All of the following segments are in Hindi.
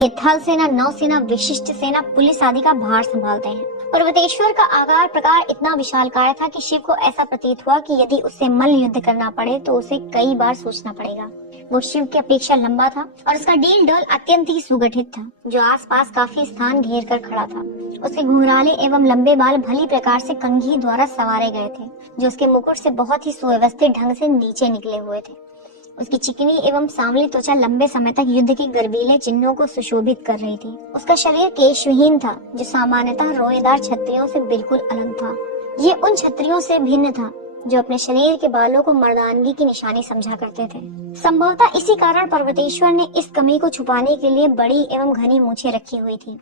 ये थल सेना, नौसेना, विशिष्ट सेना, पुलिस आदि का भार संभालते हैं। पर्वतेश्वर का आकार प्रकार इतना विशालकाय था कि शिव को ऐसा प्रतीत हुआ कि यदि उससे मल्ल युद्ध करना पड़े तो उसे कई बार सोचना पड़ेगा। वो शिव की अपेक्षा लंबा था और उसका डील डोल अत्यंत ही सुगठित था, जो आसपास काफी स्थान घेर कर खड़ा था। उसके घुंघराले एवं लंबे बाल भली प्रकार से कंघी द्वारा संवारे गए थे, जो उसके मुकुट से बहुत ही सुव्यवस्थित ढंग से नीचे निकले हुए थे। उसकी चिकनी एवं सांवली त्वचा लंबे समय तक युद्ध के गर्वीले चिन्हों को सुशोभित कर रही थी। उसका शरीर केशविहीन था, जो सामान्यतः रोएदार छत्रियों से बिल्कुल अलग था। ये उन छत्रियों से भिन्न था जो अपने शरीर के बालों को मर्दानगी की निशानी समझा करते थे। संभवतः इसी कारण पर्वतेश्वर ने इस कमी को छुपाने के लिए बड़ी एवं घनी मूछें रखी हुई थी,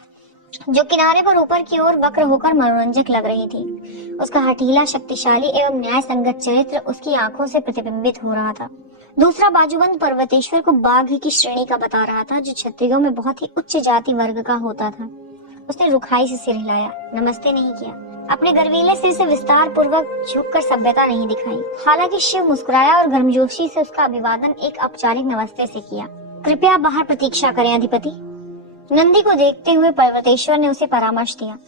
जो किनारे पर ऊपर की ओर वक्र होकर मनोरंजक लग रही थी। उसका हठीला, शक्तिशाली एवं न्याय संगत चरित्र उसकी आंखों से प्रतिबिंबित हो रहा था। दूसरा बाजूबंद पर्वतेश्वर को बाघ की श्रेणी का बता रहा था, जो क्षत्रियों में बहुत ही उच्च जाति वर्ग का होता था। उसने रुखाई से सिर हिलाया, नमस्ते नहीं किया। अपने गर्वीले सिर से विस्तार पूर्वक झुककर सभ्यता नहीं दिखाई। हालांकि शिव मुस्कुराया और गर्मजोशी से उसका अभिवादन एक औपचारिक नमस्ते से किया। कृपया बाहर प्रतीक्षा करें अधिपति। नंदी को देखते हुए पर्वतेश्वर ने उसे परामर्श दिया।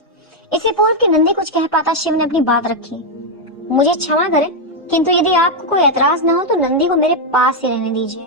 इससे पूर्व कि नंदी कुछ कह पाता, शिव ने अपनी बात रखी। मुझे क्षमा करें, किंतु यदि आपको कोई ऐतराज न हो तो नंदी को मेरे पास ही रहने दीजिए।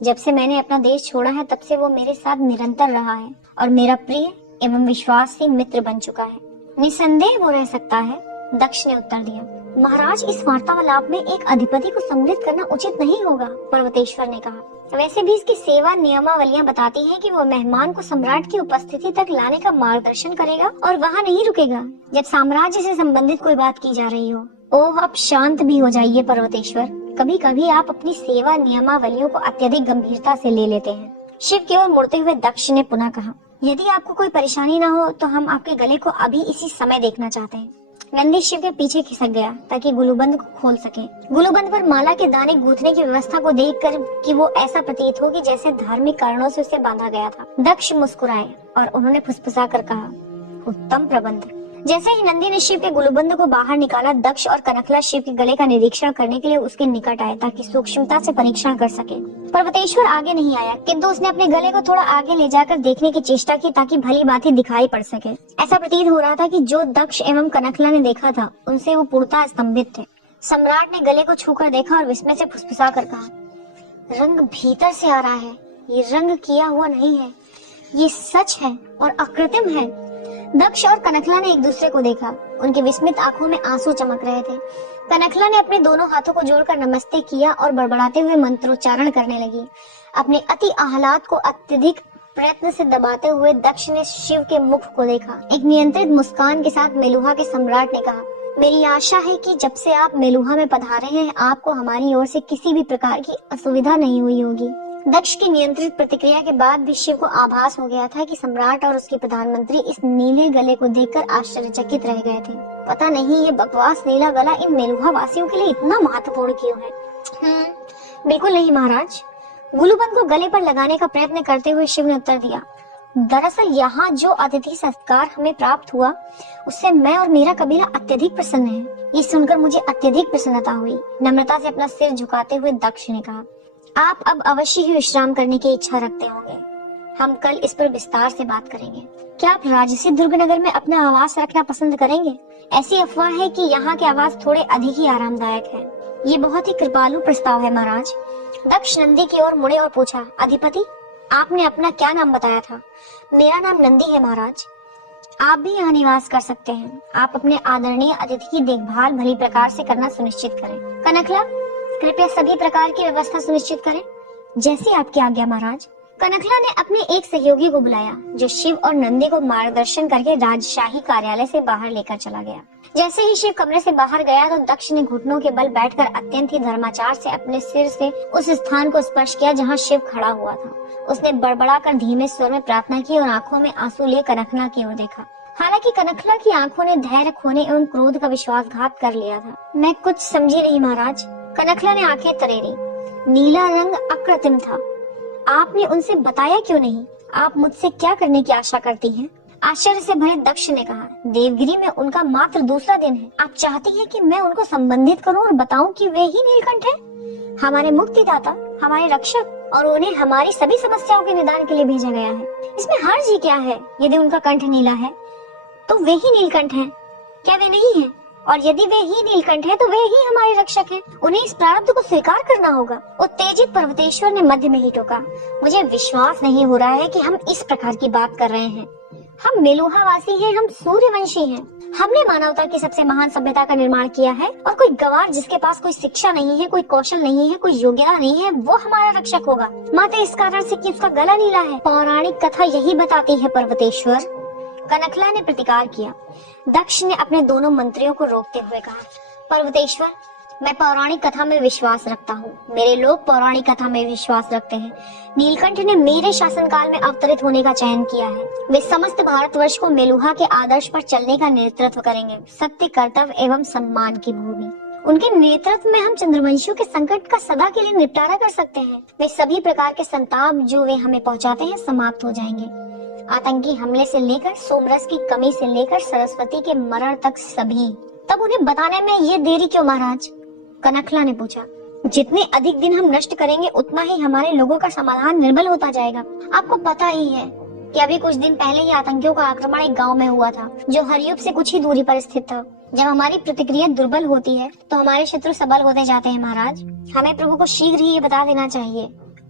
जब से मैंने अपना देश छोड़ा है तब से वो मेरे साथ निरंतर रहा है और मेरा प्रिय एवं विश्वासी मित्र बन चुका है। निसंदेह वो रह सकता है, दक्ष ने उत्तर दिया। महाराज, इस वार्तालाप में एक अधिपति को सम्मिलित करना उचित नहीं होगा, पर्वतेश्वर ने कहा। वैसे भी इसकी सेवा नियमावलियां बताती हैं कि वो मेहमान को सम्राट की उपस्थिति तक लाने का मार्गदर्शन करेगा और वहाँ नहीं रुकेगा जब साम्राज्य से संबंधित कोई बात की जा रही हो। ओह, अब शांत भी हो जाइए पर्वतेश्वर। कभी कभी आप अपनी सेवा नियमावलियों को अत्यधिक गंभीरता से ले लेते हैं। शिव की ओर मुड़ते हुए दक्ष ने पुनः कहा, यदि आपको कोई परेशानी न हो तो हम आपके गले को अभी इसी समय देखना चाहते हैं। नंदी शिव के पीछे खिसक गया ताकि गुलूबंद को खोल सके। गुलूबंद पर माला के दाने गूंथने की व्यवस्था को देखकर कि वो ऐसा प्रतीत हो कि जैसे धार्मिक कारणों से उसे बांधा गया था। दक्ष मुस्कुराए और उन्होंने फुसफुसा कर कहा, उत्तम प्रबंध। जैसे ही नंदी ने शिव के गुलूबंद को बाहर निकाला, दक्ष और कनखला शिव के गले का निरीक्षण करने के लिए उसके निकट आए ताकि सूक्ष्मता से परीक्षण कर सके। पर्वतेश्वर आगे नहीं आया, किंतु उसने अपने गले को थोड़ा आगे ले जाकर देखने की चेष्टा की ताकि भली बातें दिखाई पड़ सके। ऐसा प्रतीत हो रहा था कि जो दक्ष एवं कनखला ने देखा था उनसे वो पूर्णतः स्तंभित थे। सम्राट ने गले को छूकर देखा और विस्मय से फुसफुसा कर कहा, रंग भीतर से आ रहा है, ये रंग किया हुआ नहीं है, ये सच है और अकृत्रिम है। दक्ष और कनखला ने एक दूसरे को देखा। उनकी विस्मित आंखों में आंसू चमक रहे थे। कनखला ने अपने दोनों हाथों को जोड़कर नमस्ते किया और बड़बड़ाते हुए मंत्रोच्चारण करने लगी। अपने अति आह्लाद को अत्यधिक प्रयत्न से दबाते हुए दक्ष ने शिव के मुख को देखा। एक नियंत्रित मुस्कान के साथ मेलुहा के सम्राट ने कहा, मेरी आशा है कि जब से आप मेलुहा में पधारे हैं आपको हमारी ओर से किसी भी प्रकार की असुविधा नहीं हुई होगी। दक्ष की नियंत्रित प्रतिक्रिया के बाद भी शिव को आभास हो गया था कि सम्राट और उसके प्रधानमंत्री इस नीले गले को देखकर आश्चर्यचकित रह गए थे। पता नहीं ये बकवास नीला गला इन मेलुहा वासियों के लिए इतना महत्वपूर्ण क्यों है। बिल्कुल नहीं महाराज। गुलूबंद को गले पर लगाने का प्रयत्न करते हुए शिव ने उत्तर दिया, दरअसल यहाँ जो अतिथि सत्कार हमें प्राप्त हुआ उससे मैं और मेरा कबीला अत्यधिक प्रसन्न है। ये सुनकर मुझे अत्यधिक प्रसन्नता हुई। नम्रता से अपना सिर झुकाते हुए दक्ष ने कहा, आप अब अवश्य ही विश्राम करने की इच्छा रखते होंगे। हम कल इस पर विस्तार से बात करेंगे। क्या आप राजसी दुर्गनगर में अपना आवास रखना पसंद करेंगे? ऐसी अफवाह है कि यहाँ के आवास थोड़े अधिक ही आरामदायक है। ये बहुत ही कृपालु प्रस्ताव है महाराज। दक्ष नंदी की ओर मुड़े और पूछा, अधिपति आपने अपना क्या नाम बताया था? मेरा नाम नंदी है महाराज। आप भी यहाँ निवास कर सकते हैं। आप अपने आदरणीय अतिथि की देखभाल भली प्रकार से करना सुनिश्चित करें। कनखला, कृपया सभी प्रकार की व्यवस्था सुनिश्चित करें। जैसी आपकी आज्ञा महाराज। कनखला ने अपने एक सहयोगी को बुलाया जो शिव और नंदी को मार्गदर्शन करके राजशाही कार्यालय से बाहर लेकर चला गया। जैसे ही शिव कमरे से बाहर गया तो दक्ष ने घुटनों के बल बैठकर अत्यंत ही धर्माचार से अपने सिर से उस स्थान को स्पर्श किया जहाँ शिव खड़ा हुआ था। उसने बड़बड़ाकर धीमे स्वर में प्रार्थना की और आंखों में आंसू लिए कनखला की ओर देखा। हालांकि कनखला की आंखों ने धैर्य खोने एवं क्रोध का विश्वासघात कर लिया था। मैं कुछ समझी नहीं महाराज। कनखला ने आंखें तरेरी। नीला रंग अकृत्रिम था। आपने उनसे बताया क्यों नहीं? आप मुझसे क्या करने की आशा करती हैं? आश्चर्य से भरे दक्ष ने कहा, देवगिरी में उनका मात्र दूसरा दिन है। आप चाहती हैं कि मैं उनको संबंधित करूं और बताऊं कि वे ही नीलकंठ हैं? हमारे मुक्तिदाता, हमारे रक्षक। और उन्हें हमारी सभी समस्याओं के निदान के लिए भेजा गया है। इसमें हर्ज ही क्या है? यदि उनका कंठ नीला है तो वे ही नीलकंठ हैं, क्या वे नहीं हैं? और यदि वे ही नीलकंठ हैं तो वे ही हमारे रक्षक हैं। उन्हें इस प्रारब्ध को स्वीकार करना होगा। उत्तेजित पर्वतेश्वर ने मध्य में ही टोका, मुझे विश्वास नहीं हो रहा है कि हम इस प्रकार की बात कर रहे हैं। हम मेलुहा वासी हैं, हम सूर्यवंशी हैं। हमने मानवता की सबसे महान सभ्यता का निर्माण किया है और कोई गवार जिसके पास कोई शिक्षा नहीं है, कोई कौशल नहीं है, कोई योग्यता नहीं है, वो हमारा रक्षक होगा, मात्र इस कारण से कि उसका गला नीला है। पौराणिक कथा यही बताती है पर्वतेश्वर। कनकला ने प्रतिकार किया। दक्ष ने अपने दोनों मंत्रियों को रोकते हुए कहा, पर्वतेश्वर, मैं पौराणिक कथा में विश्वास रखता हूँ। मेरे लोग पौराणिक कथा में विश्वास रखते हैं। नीलकंठ ने मेरे शासनकाल में अवतरित होने का चयन किया है। वे समस्त भारतवर्ष को मेलुहा के आदर्श पर चलने का नेतृत्व करेंगे। सत्य, कर्तव्य एवं सम्मान की भूमि। उनके नेतृत्व में हम चंद्रवंशियों के संकट का सदा के लिए निपटारा कर सकते हैं। वे सभी प्रकार के संताप जो वे हमें पहुँचाते हैं समाप्त हो जाएंगे। आतंकी हमले से लेकर सोमरस की कमी से लेकर सरस्वती के मरण तक सभी। तब उन्हें बताने में ये देरी क्यों महाराज? कनकला ने पूछा। जितने अधिक दिन हम नष्ट करेंगे उतना ही हमारे लोगों का समाधान निर्बल होता जाएगा। आपको पता ही है कि अभी कुछ दिन पहले ही आतंकियों का आक्रमण एक गांव में हुआ था जो हरयूप से कुछ ही दूरी पर स्थित था। जब हमारी प्रतिक्रिया दुर्बल होती है तो हमारे शत्रु सबल होते जाते हैं महाराज। हमें प्रभु को शीघ्र ही ये बता देना चाहिए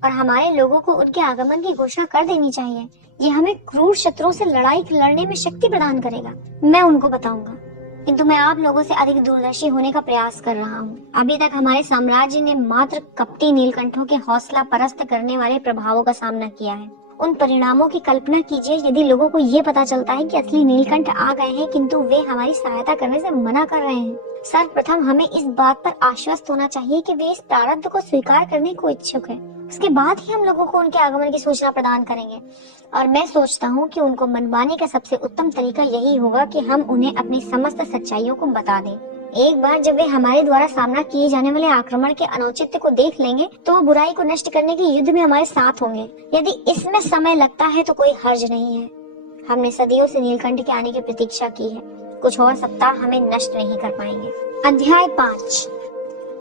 और हमारे लोगों को उनके आगमन की घोषणा कर देनी चाहिए। ये हमें क्रूर शत्रुओं से लड़ाई लड़ने में शक्ति प्रदान करेगा। मैं उनको बताऊंगा, किंतु मैं आप लोगों से अधिक दूरदर्शी होने का प्रयास कर रहा हूँ। अभी तक हमारे साम्राज्य ने मात्र कपटी नीलकंठों के हौसला परस्त करने वाले प्रभावों का सामना किया है। उन परिणामों की कल्पना कीजिए यदि लोगों को ये पता चलता है कि असली नीलकंठ आ गए हैं किंतु वे हमारी सहायता करने से मना कर रहे हैं। सर्वप्रथम हमें इस बात पर आश्वस्त होना चाहिए कि वे इस प्रारब्ध को स्वीकार करने को इच्छुक है। उसके बाद ही हम लोगों को उनके आगमन की सूचना प्रदान करेंगे। और मैं सोचता हूँ कि उनको मनवाने का सबसे उत्तम तरीका यही होगा कि हम उन्हें अपनी समस्त सच्चाइयों को बता दें। एक बार जब वे हमारे द्वारा सामना किए जाने वाले आक्रमण के अनुचित्य को देख लेंगे तो वो बुराई को नष्ट करने के युद्ध में हमारे साथ होंगे। यदि इसमें समय लगता है तो कोई हर्ज नहीं है। हमने सदियों से नीलकंठ के आने की प्रतीक्षा की है। कुछ और सप्ताह हमें नष्ट नहीं कर पाएंगे। अध्याय 5।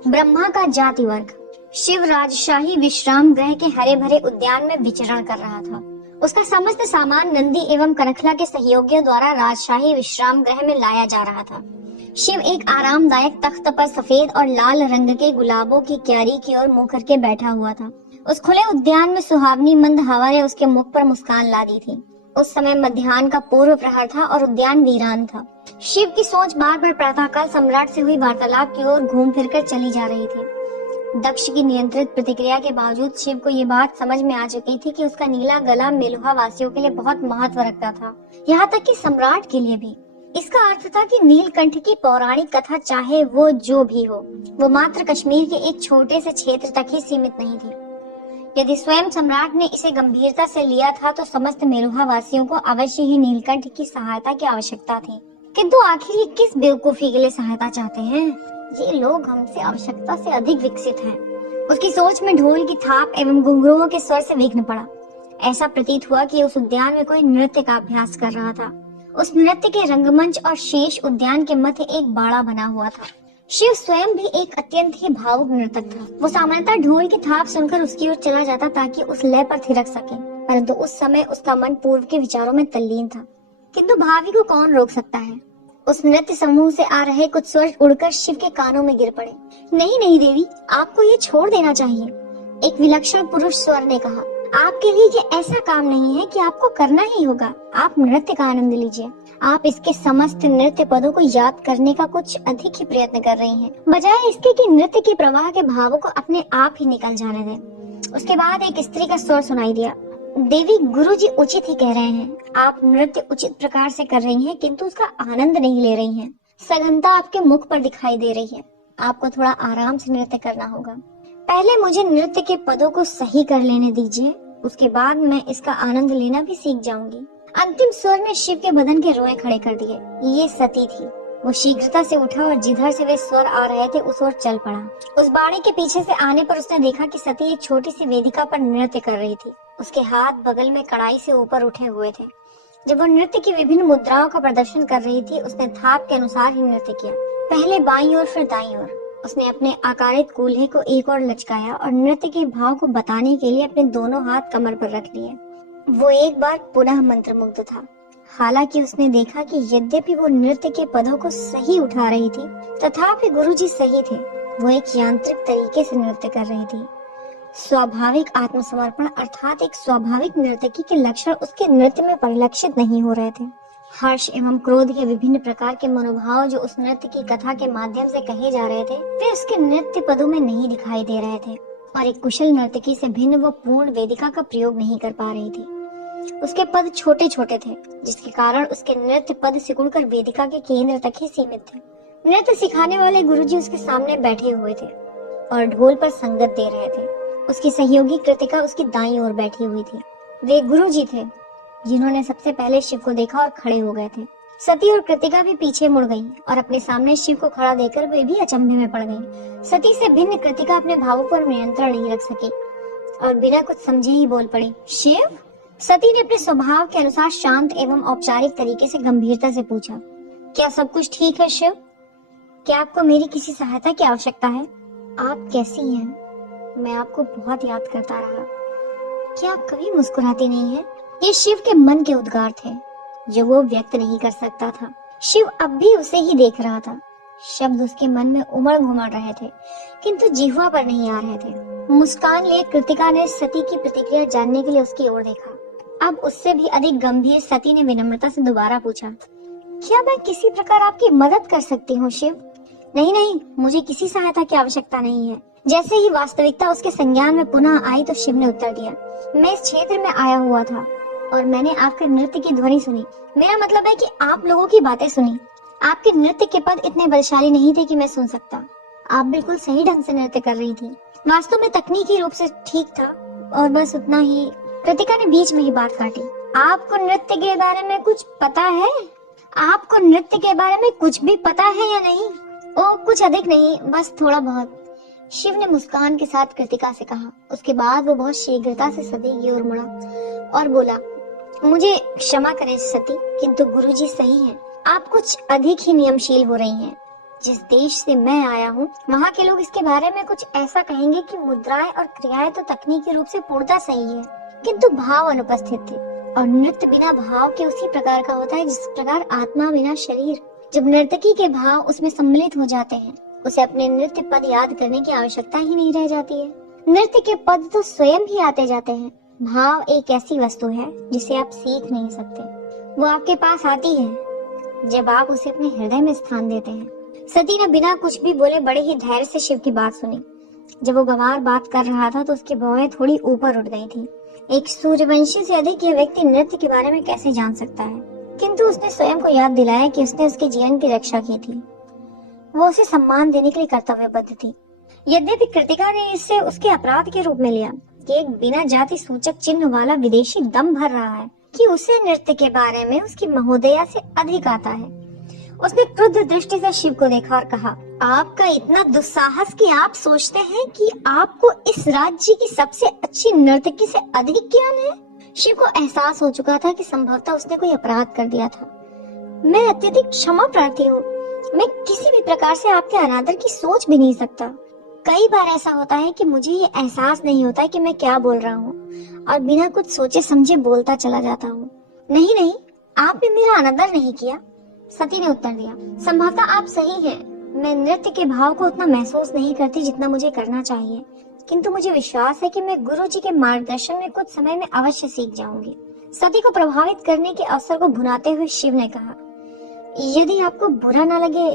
ब्रह्मा का जाति वर्ग। शिव राजशाही विश्राम गृह के हरे भरे उद्यान में विचरण कर रहा था। उसका समस्त सामान नंदी एवं कनकला के सहयोगियों द्वारा राजशाही विश्राम गृह में लाया जा रहा था। शिव एक आरामदायक तख्त पर सफेद और लाल रंग के गुलाबों की क्यारी की ओर मुंह करके बैठा हुआ था। उस खुले उद्यान में सुहावनी मंद हवा ने उसके मुख पर मुस्कान ला दी थी। उस समय मध्याह्न का पूर्व प्रहर था और उद्यान वीरान था। शिव की सोच बार बार प्रातःकाल सम्राट से हुई वार्तालाप की ओर घूम फिरकर चली जा रही थी। दक्ष की नियंत्रित प्रतिक्रिया के बावजूद शिव को ये बात समझ में आ चुकी थी कि उसका नीला गला मेलुहा वासियों के लिए बहुत महत्व रखता था, यहाँ तक कि सम्राट के लिए भी। इसका अर्थ था कि नीलकंठ की पौराणिक कथा चाहे वो जो भी हो, वो मात्र कश्मीर के एक छोटे से क्षेत्र तक ही सीमित नहीं थी। यदि स्वयं सम्राट ने इसे गंभीरता से लिया था तो समस्त मेलुहा वासियों को अवश्य ही नीलकंठ की सहायता की आवश्यकता थी। किंतु आखिर ये किस बेवकूफी के लिए सहायता चाहते हैं? ये लोग हमसे आवश्यकता से अधिक विकसित हैं। उसकी सोच में ढोल की थाप एवं घुंघरुओं के स्वर से विघ्न पड़ा। ऐसा प्रतीत हुआ कि उस उद्यान में कोई नृत्य का अभ्यास कर रहा था। उस नृत्य के रंगमंच और शेष उद्यान के मध्य एक बाड़ा बना हुआ था। शिव स्वयं भी एक अत्यंत ही भावुक नर्तक था। वो सामान्यतः ढोल की थाप सुनकर उसकी ओर चला जाता ताकि उस लय पर थिरक सके, परंतु उस समय उसका मन पूर्व के विचारों में तल्लीन था। किंतु भावी को कौन रोक सकता है? उस नृत्य समूह से आ रहे कुछ स्वर उड़कर शिव के कानों में गिर पड़े। नहीं नहीं देवी, आपको ये छोड़ देना चाहिए, एक विलक्षण पुरुष स्वर ने कहा। आपके लिए ये ऐसा काम नहीं है कि आपको करना ही होगा। आप नृत्य का आनंद लीजिए। आप इसके समस्त नृत्य पदों को याद करने का कुछ अधिक ही प्रयत्न कर रही हैं, बजाय इसके कि नृत्य के प्रवाह के भावों को अपने आप ही निकल जाने दें। उसके बाद एक स्त्री का स्वर सुनाई दिया। देवी, गुरुजी उचित ही कह रहे हैं। आप नृत्य उचित प्रकार से कर रही हैं, किंतु उसका आनंद नहीं ले रही हैं। सघनता आपके मुख पर दिखाई दे रही है। आपको थोड़ा आराम से नृत्य करना होगा। पहले मुझे नृत्य के पदों को सही कर लेने दीजिए, उसके बाद मैं इसका आनंद लेना भी सीख जाऊंगी। अंतिम स्वर ने शिव के बदन के रोए खड़े कर दिए। ये सती थी। वो शीघ्रता से उठा और जिधर से वे स्वर आ रहे थे उस ओर चल पड़ा। उस बाड़े के पीछे से आने पर उसने देखा कि सती एक छोटी सी वेदिका पर नृत्य कर रही थी। उसके हाथ बगल में कड़ाई से ऊपर उठे हुए थे। जब वो नृत्य की विभिन्न मुद्राओं का प्रदर्शन कर रही थी, उसने थाप के अनुसार ही नृत्य किया। पहले बाईं ओर, फिर दाईं ओर। उसने अपने आकारित कूल्हे को एक और लचकाया और नृत्य के भाव को बताने के लिए अपने दोनों हाथ कमर पर रख लिए। वो एक बार पुनः मंत्रमुग्ध था। हालांकि उसने देखा कि यद्यपि वो नृत्य के पदों को सही उठा रही थी, तथापि गुरुजी सही थे। वो एक यांत्रिक तरीके से नृत्य कर रही थी। स्वाभाविक आत्मसमर्पण अर्थात एक स्वाभाविक नर्तकी के लक्षण उसके नृत्य में परिलक्षित नहीं हो रहे थे। हर्ष एवं क्रोध के विभिन्न प्रकार के मनोभाव जो उस नृत्य की कथा के माध्यम से कहे जा रहे थे, वे उसके नृत्य पदों में नहीं दिखाई दे रहे थे। और एक कुशल नर्तकी से भिन्न वो पूर्ण वेदिका का प्रयोग नहीं कर पा रही थी। उसके पद छोटे छोटे थे, जिसके कारण उसके नृत्य पद सिकुड़कर वेदिका के केंद्र तक ही सीमित थे। नृत्य सिखाने वाले गुरुजी उसके सामने बैठे हुए थे और ढोल पर संगत दे रहे थे। उसकी सहयोगी कृतिका उसकी दाईं ओर बैठी हुई थी। वे गुरुजी थे जिन्होंने सबसे पहले शिव को देखा और खड़े हो गए थे। सती और कृतिका भी पीछे मुड़ गई और अपने सामने शिव को खड़ा देखकर वे भी अचंभे में पड़ गईं। सती से भिन्न कृतिका अपने भावों पर नियंत्रण नहीं रख सकी और बिना कुछ समझे ही बोल पड़ी, शिव? सती ने अपने स्वभाव के अनुसार शांत एवं औपचारिक तरीके से गंभीरता से पूछा, क्या सब कुछ ठीक है शिव? क्या आपको मेरी किसी सहायता की आवश्यकता है? आप कैसी हैं? मैं आपको बहुत याद करता रहा। क्या आप कभी मुस्कुराती नहीं हैं? ये शिव के मन के उद्गार थे जो वो व्यक्त नहीं कर सकता था। शिव अब भी उसे ही देख रहा था। शब्द उसके मन में उमड़ घुमड़ रहे थे, किंतु जिह्वा पर नहीं आ रहे थे। मुस्कान लिए कृतिका ने सती की प्रतिक्रिया जानने के लिए उसकी ओर देखा। अब उससे भी अधिक गंभीर सती ने विनम्रता से दोबारा पूछा, क्या मैं किसी प्रकार आपकी मदद कर सकती हूँ शिव? नहीं नहीं, मुझे किसी सहायता की आवश्यकता नहीं है। जैसे ही वास्तविकता उसके संज्ञान में पुनः आई तो शिव ने उत्तर दिया, मैं इस क्षेत्र में आया हुआ था और मैंने आपके नृत्य की ध्वनि सुनी। मेरा मतलब है कि आप लोगों की बातें सुनी। आपके नृत्य के पद इतने बलशाली नहीं थे कि मैं सुन सकता। आप बिल्कुल सही ढंग से नृत्य कर रही थी। वास्तव में तकनीकी रूप से ठीक था और बस उतना ही। कृतिका ने बीच में ही बात काटी, आपको नृत्य के बारे में कुछ पता है? आपको नृत्य के बारे में कुछ भी पता है या नहीं? ओ, कुछ अधिक नहीं, बस थोड़ा बहुत, शिव ने मुस्कान के साथ कृतिका से कहा। उसके बाद वो बहुत शीघ्रता से सती की ओर मुड़ा और बोला, मुझे क्षमा करें सती, किंतु गुरुजी सही हैं। आप कुछ अधिक ही नियमशील हो रही हैं। जिस देश से मैं आया हूँ, वहाँ के लोग इसके बारे में कुछ ऐसा कहेंगे कि मुद्राएं और क्रियाएं तो तकनीकी रूप से पूर्णतः सही है, किंतु भाव अनुपस्थित थे। और नृत्य बिना भाव के उसी प्रकार का होता है जिस प्रकार आत्मा बिना शरीर। जब नर्तकी के भाव उसमें सम्मिलित हो जाते हैं, उसे अपने नृत्य पद याद करने की आवश्यकता ही नहीं रह जाती है। नृत्य के पद तो स्वयं ही आते जाते हैं। भाव एक ऐसी वस्तु है जिसे आप सीख नहीं सकते। वो आपके पास आती है जब आप उसे अपने हृदय में स्थान देते हैं। सती ने बिना कुछ भी बोले बड़े ही धैर्य से शिव की बात सुनी। जब वो गंवार बात कर रहा था तो उसकी भौहें थोड़ी ऊपर उठ गई थी। एक सूर्यवंशी से अधिक यह व्यक्ति नृत्य के बारे में कैसे जान सकता है? किंतु उसने स्वयं को याद दिलाया कि उसने उसके जीवन की रक्षा की थी। वो उसे सम्मान देने के लिए कर्तव्यबद्ध थी। यद्यपि कृतिका ने इसे उसके अपराध के रूप में लिया कि एक बिना जाति सूचक चिन्ह वाला विदेशी दम भर रहा है कि उसे नृत्य के बारे में उसकी महोदया से अधिक आता है। उसने क्रुद्ध दृष्टि से शिव को देखा और कहा, आपका इतना दुस्साहस कि आप सोचते हैं कि आपको इस राज्य की सबसे अच्छी नर्तकी से अधिक ज्ञान है। शिव को एहसास हो चुका था कि संभवतः उसने कोई अपराध कर दिया था। मैं अत्यधिक क्षमा प्रार्थी हूँ। मैं किसी भी प्रकार से आपके अनादर की सोच भी नहीं सकता। कई बार ऐसा होता है कि मुझे ये एहसास नहीं होता कि मैं क्या बोल रहा हूँ और बिना कुछ सोचे समझे बोलता चला जाता हूँ। नहीं नहीं, आपने मेरा अनादर नहीं किया, सती ने उत्तर दिया। संभवतः आप सही हैं। मैं नृत्य के भाव को उतना महसूस नहीं करती जितना मुझे करना चाहिए, किंतु मुझे विश्वास है कि मैं गुरुजी के मार्गदर्शन में कुछ समय में अवश्य सीख जाऊंगी। सती को प्रभावित करने के अवसर को भुनाते हुए शिव ने कहा, यदि आपको बुरा न लगे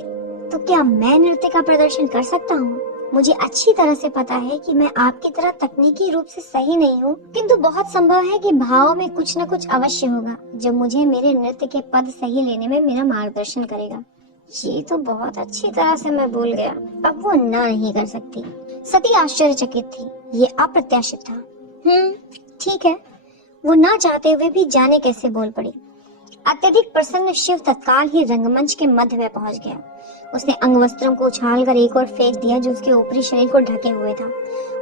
तो क्या मैं नृत्य का प्रदर्शन कर सकता हूँ? मुझे अच्छी तरह से पता है कि मैं आपकी तरह तकनीकी रूप से सही नहीं हूँ, किंतु बहुत संभव है कि भाव में कुछ न कुछ अवश्य होगा जो मुझे मेरे नृत्य के पद सही लेने में मेरा मार्गदर्शन करेगा। ये तो बहुत अच्छी तरह से मैं बोल गया। अब वो ना नहीं कर सकती। सती आश्चर्यचकित थी। ये अप्रत्याशित था। ठीक है। वो ना चाहते हुए भी जाने कैसे बोल पड़ी। अत्यधिक प्रसन्न शिव तत्काल ही रंगमंच के मध्य में पहुंच गया। उसने अंग वस्त्रों को उछालकर एक और फेंक दिया जो उसके ऊपरी शरीर को ढके हुए था।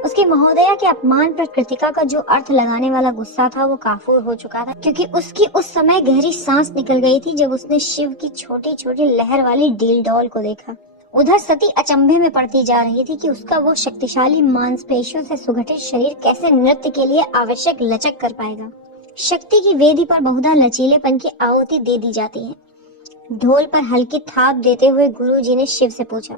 उसकी महोदया के अपमान पर कृतिका का जो अर्थ लगाने वाला गुस्सा था वो काफूर हो चुका था, क्योंकि उसकी उस समय गहरी सांस निकल गई थी जब उसने शिव की छोटी छोटी लहर वाली डील डॉल को देखा। उधर सती अचंभे में पड़ती जा रही थी कि उसका वो शक्तिशाली मांसपेशियों से सुगठित शरीर कैसे नृत्य के लिए आवश्यक लचक कर पाएगा। शक्ति की वेदी पर बहुधा लचीलेपन की आहुति दे दी जाती है। ढोल पर हल्की थाप देते हुए गुरुजी ने शिव से पूछा,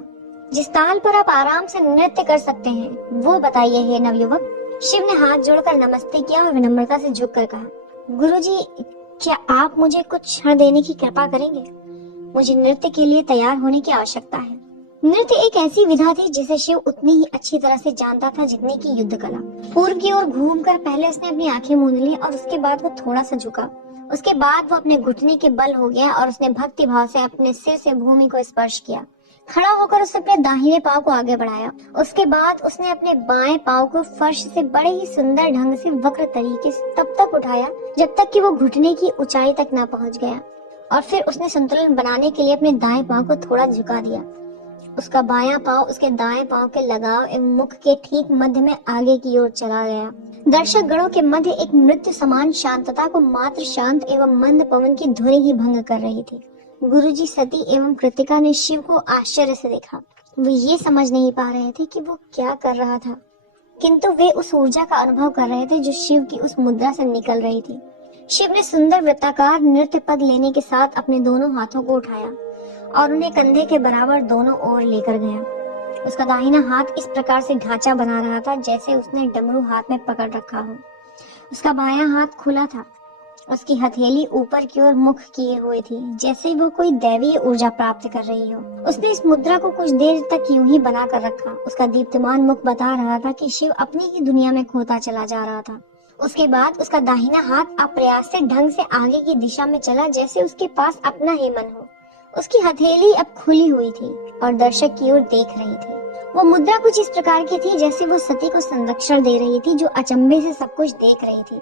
जिस ताल पर आप आराम से नृत्य कर सकते हैं वो बताइए हे नवयुवक। शिव ने हाथ जोड़कर नमस्ते किया और विनम्रता से झुककर कहा, गुरुजी, क्या आप मुझे कुछ क्षण देने की कृपा करेंगे? मुझे नृत्य के लिए तैयार होने की आवश्यकता है। नृत्य एक ऐसी विधा थी जिसे शिव उतनी ही अच्छी तरह से जानता था जितनी की युद्ध कला। पूर्व की ओर घूमकर पहले उसने अपनी आंखें मूंद ली और उसके बाद वो थोड़ा सा झुका। उसके बाद वो अपने घुटने के बल हो गया और उसने भक्ति भाव से अपने सिर से भूमि को स्पर्श किया। खड़ा होकर उसने अपने दाहिने पांव को आगे बढ़ाया। उसके बाद उसने अपने बाएं पांव को फर्श से बड़े ही सुंदर ढंग से वक्र तरीके से तब तक उठाया जब तक कि वो घुटने की ऊंचाई तक न पहुंच गया, और फिर उसने संतुलन बनाने के लिए अपने दाएं पांव को थोड़ा झुका दिया। उसका बायां पांव उसके दाएं पांव के लगाव एवं मुख के ठीक मध्य में आगे की ओर चला गया। दर्शक गणों के मध्य एक मृत्यु समान शांतता को मात्र शांत एवं मंद पवन की ध्वनि ही भंग कर रही थी। गुरुजी, सती एवं कृतिका ने शिव को आश्चर्य से देखा। वो ये समझ नहीं पा रहे थे कि वो क्या कर रहा था, किंतु वे उस ऊर्जा का अनुभव कर रहे थे जो शिव की उस मुद्रा से निकल रही थी। शिव ने सुंदर वृत्ताकार नृत्य पद लेने के साथ अपने दोनों हाथों को उठाया और उन्हें कंधे के बराबर दोनों ओर लेकर गया। उसका दाहिना हाथ इस प्रकार से ढांचा बना रहा था जैसे उसने डमरू हाथ में पकड़ रखा हो। उसका बायां हाथ खुला था। उसकी हथेली ऊपर की ओर मुख किए हुए थी, जैसे वो कोई दैवीय ऊर्जा प्राप्त कर रही हो। उसने इस मुद्रा को कुछ देर तक यूं ही बना कर रखा। उसका दीप्तमान मुख बता रहा था कि शिव अपनी ही दुनिया में खोता चला जा रहा था। उसके बाद उसका दाहिना हाथ अप्रयास से ढंग से आगे की दिशा में चला, जैसे उसके पास अपना ही मन हो। उसकी हथेली अब खुली हुई थी और दर्शक की ओर देख रही थी। वो मुद्रा कुछ इस प्रकार की थी जैसे वो सती को संरक्षण दे रही थी, जो अचंभे से सब कुछ देख रही थी।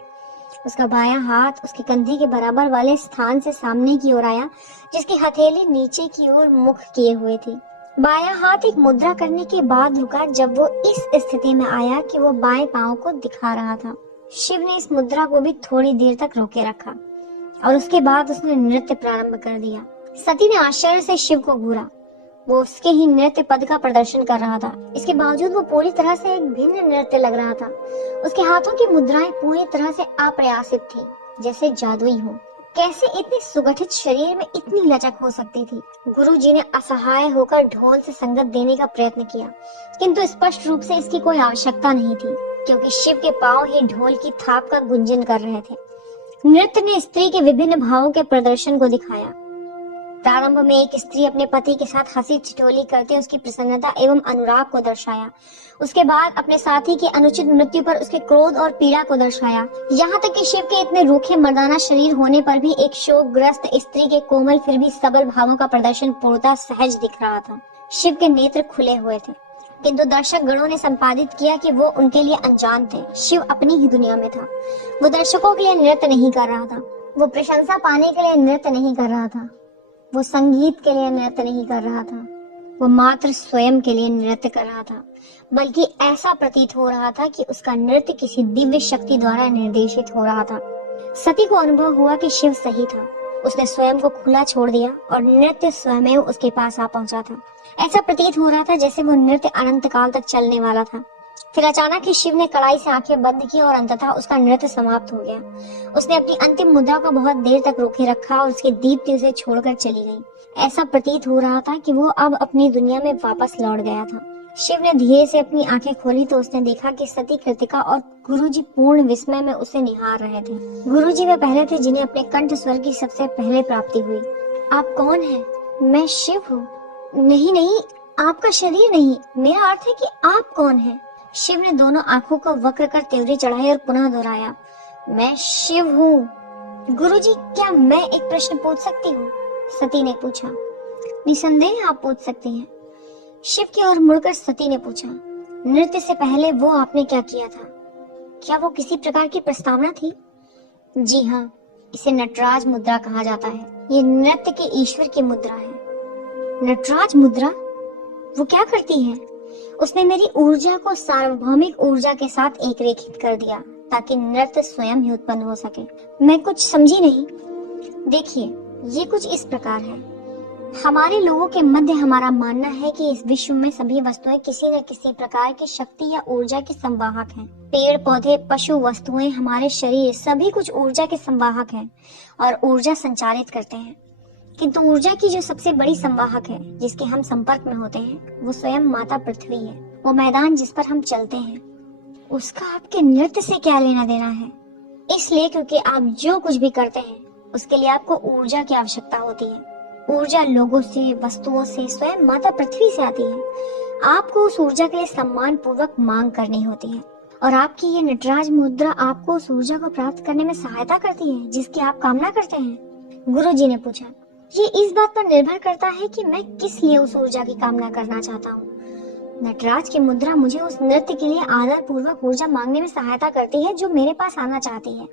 उसका बायां हाथ उसके कंधे के बराबर वाले स्थान से सामने की ओर आया, जिसकी हथेली नीचे की ओर मुख किए हुए थी। बायां हाथ एक मुद्रा करने के बाद रुका जब वो इस स्थिति में आया कि वो बाएं पांव को दिखा रहा था। शिव ने इस मुद्रा को भी थोड़ी देर तक रोके रखा और उसके बाद उसने नृत्य प्रारंभ कर दिया। सती ने आश्चर्य से शिव को घूरा। वो उसके ही नृत्य पद का प्रदर्शन कर रहा था। इसके बावजूद वो पूरी तरह से एक भिन्न नृत्य लग रहा था। उसके हाथों की मुद्राएं पूरी तरह से अप्रयासित थी, जैसे जादुई हो। कैसे इतने सुगठित शरीर में इतनी लचक हो सकती थी? गुरुजी ने असहाय होकर ढोल से संगत देने का प्रयत्न किया, किंतु स्पष्ट रूप से इसकी कोई आवश्यकता नहीं थी, क्योंकि शिव के पांव ही ढोल की थाप का गुंजन कर रहे थे। नृत्य ने स्त्री के विभिन्न भावों के प्रदर्शन को दिखाया। प्रारंभ में एक स्त्री अपने पति के साथ हंसी ठिठोली करते उसकी प्रसन्नता एवं अनुराग को दर्शाया। उसके बाद अपने साथी की अनुचित मृत्यु पर उसके क्रोध और पीड़ा को दर्शाया। यहाँ तक कि शिव के इतने रूखे मर्दाना शरीर होने पर भी एक शोकग्रस्त स्त्री के कोमल फिर भी सबल भावों का प्रदर्शन पूर्णतः सहज दिख रहा था। शिव के नेत्र खुले हुए थे, किंतु दर्शक गणों ने संपादित किया कि वो उनके लिए अनजान थे। शिव अपनी ही दुनिया में था। वो दर्शकों के लिए नृत्य नहीं कर रहा था। वो प्रशंसा पाने के लिए नृत्य नहीं कर रहा था। वो संगीत के लिए नृत्य नहीं कर रहा था। वो मात्र स्वयं के लिए नृत्य कर रहा था, बल्कि ऐसा प्रतीत हो रहा था कि उसका नृत्य किसी दिव्य शक्ति द्वारा निर्देशित हो रहा था। सती को अनुभव हुआ कि शिव सही था। उसने स्वयं को खुला छोड़ दिया और नृत्य स्वयं उसके पास आ पहुंचा था। ऐसा प्रतीत हो रहा था जैसे वो नृत्य अनंत काल तक चलने वाला था। फिर अचानक ही शिव ने कड़ाई से आंखें बंद की और अंततः उसका नृत्य समाप्त हो गया। उसने अपनी अंतिम मुद्रा को बहुत देर तक रोके रखा और उसकी दीप्ति उसे छोड़कर चली गई। ऐसा प्रतीत हो रहा था कि वो अब अपनी दुनिया में वापस लौट गया था। शिव ने धीरे से अपनी आंखें खोली तो उसने देखा कि सती, कृतिका और गुरुजी पूर्ण विस्मय में उसे निहार रहे थे। गुरुजी वे पहले थे जिन्हें अपने कंठ स्वर की सबसे पहले प्राप्ति हुई। आप कौन हैं? मैं शिव हूँ। नहीं, आपका शरीर नहीं, मेरा अर्थ है कि आप कौन हैं? शिव ने दोनों आंखों को वक्र कर त्रिभुज चढ़ाई और पुनः दोहराया, मैं शिव हूँ। गुरुजी, क्या मैं एक प्रश्न पूछ सकती हूँ? सती ने पूछा। निसंदेह आप पूछ सकती हैं। शिव की ओर मुड़कर सती ने पूछा, नृत्य से पहले वो आपने क्या किया था? क्या वो किसी प्रकार की प्रस्तावना थी? जी हाँ, इसे नटराज मुद्रा कहा जाता है। ये नृत्य के ईश्वर की मुद्रा है। नटराज मुद्रा? वो क्या करती है? उसने मेरी ऊर्जा को सार्वभौमिक ऊर्जा के साथ एक रेखित कर दिया ताकि नृत्य स्वयं ही उत्पन्न हो सके। मैं कुछ समझी नहीं। देखिए, ये कुछ इस प्रकार है। हमारे लोगों के मध्य हमारा मानना है कि इस विश्व में सभी वस्तुएं किसी न किसी प्रकार की शक्ति या ऊर्जा के संवाहक हैं। पेड़ पौधे, पशु, वस्तुएं, हमारे शरीर सभी कुछ ऊर्जा के संवाहक हैं और ऊर्जा संचारित करते हैं। किंतु ऊर्जा की जो सबसे बड़ी संवाहक है, जिसके हम संपर्क में होते हैं, वो स्वयं माता पृथ्वी है। वो मैदान जिस पर हम चलते हैं, उसका आपके नृत्य से क्या लेना देना है? इसलिए क्योंकि आप जो कुछ भी करते हैं उसके लिए आपको ऊर्जा की आवश्यकता होती है। ऊर्जा लोगों से, वस्तुओं से, स्वयं माता पृथ्वी से आती है। आपको उस ऊर्जा के लिए सम्मान पूर्वक मांग करनी होती है और आपकी ये नटराज मुद्रा आपको उस ऊर्जा को प्राप्त करने में सहायता करती है जिसकी आप कामना करते हैं। गुरुजी ने पूछा, ये इस बात पर निर्भर करता है कि मैं किस लिए उस ऊर्जा की कामना करना चाहता हूँ। नटराज की मुद्रा मुझे उस नृत्य के लिए आदर पूर्वक ऊर्जा मांगने में सहायता करती है जो मेरे पास आना चाहती है।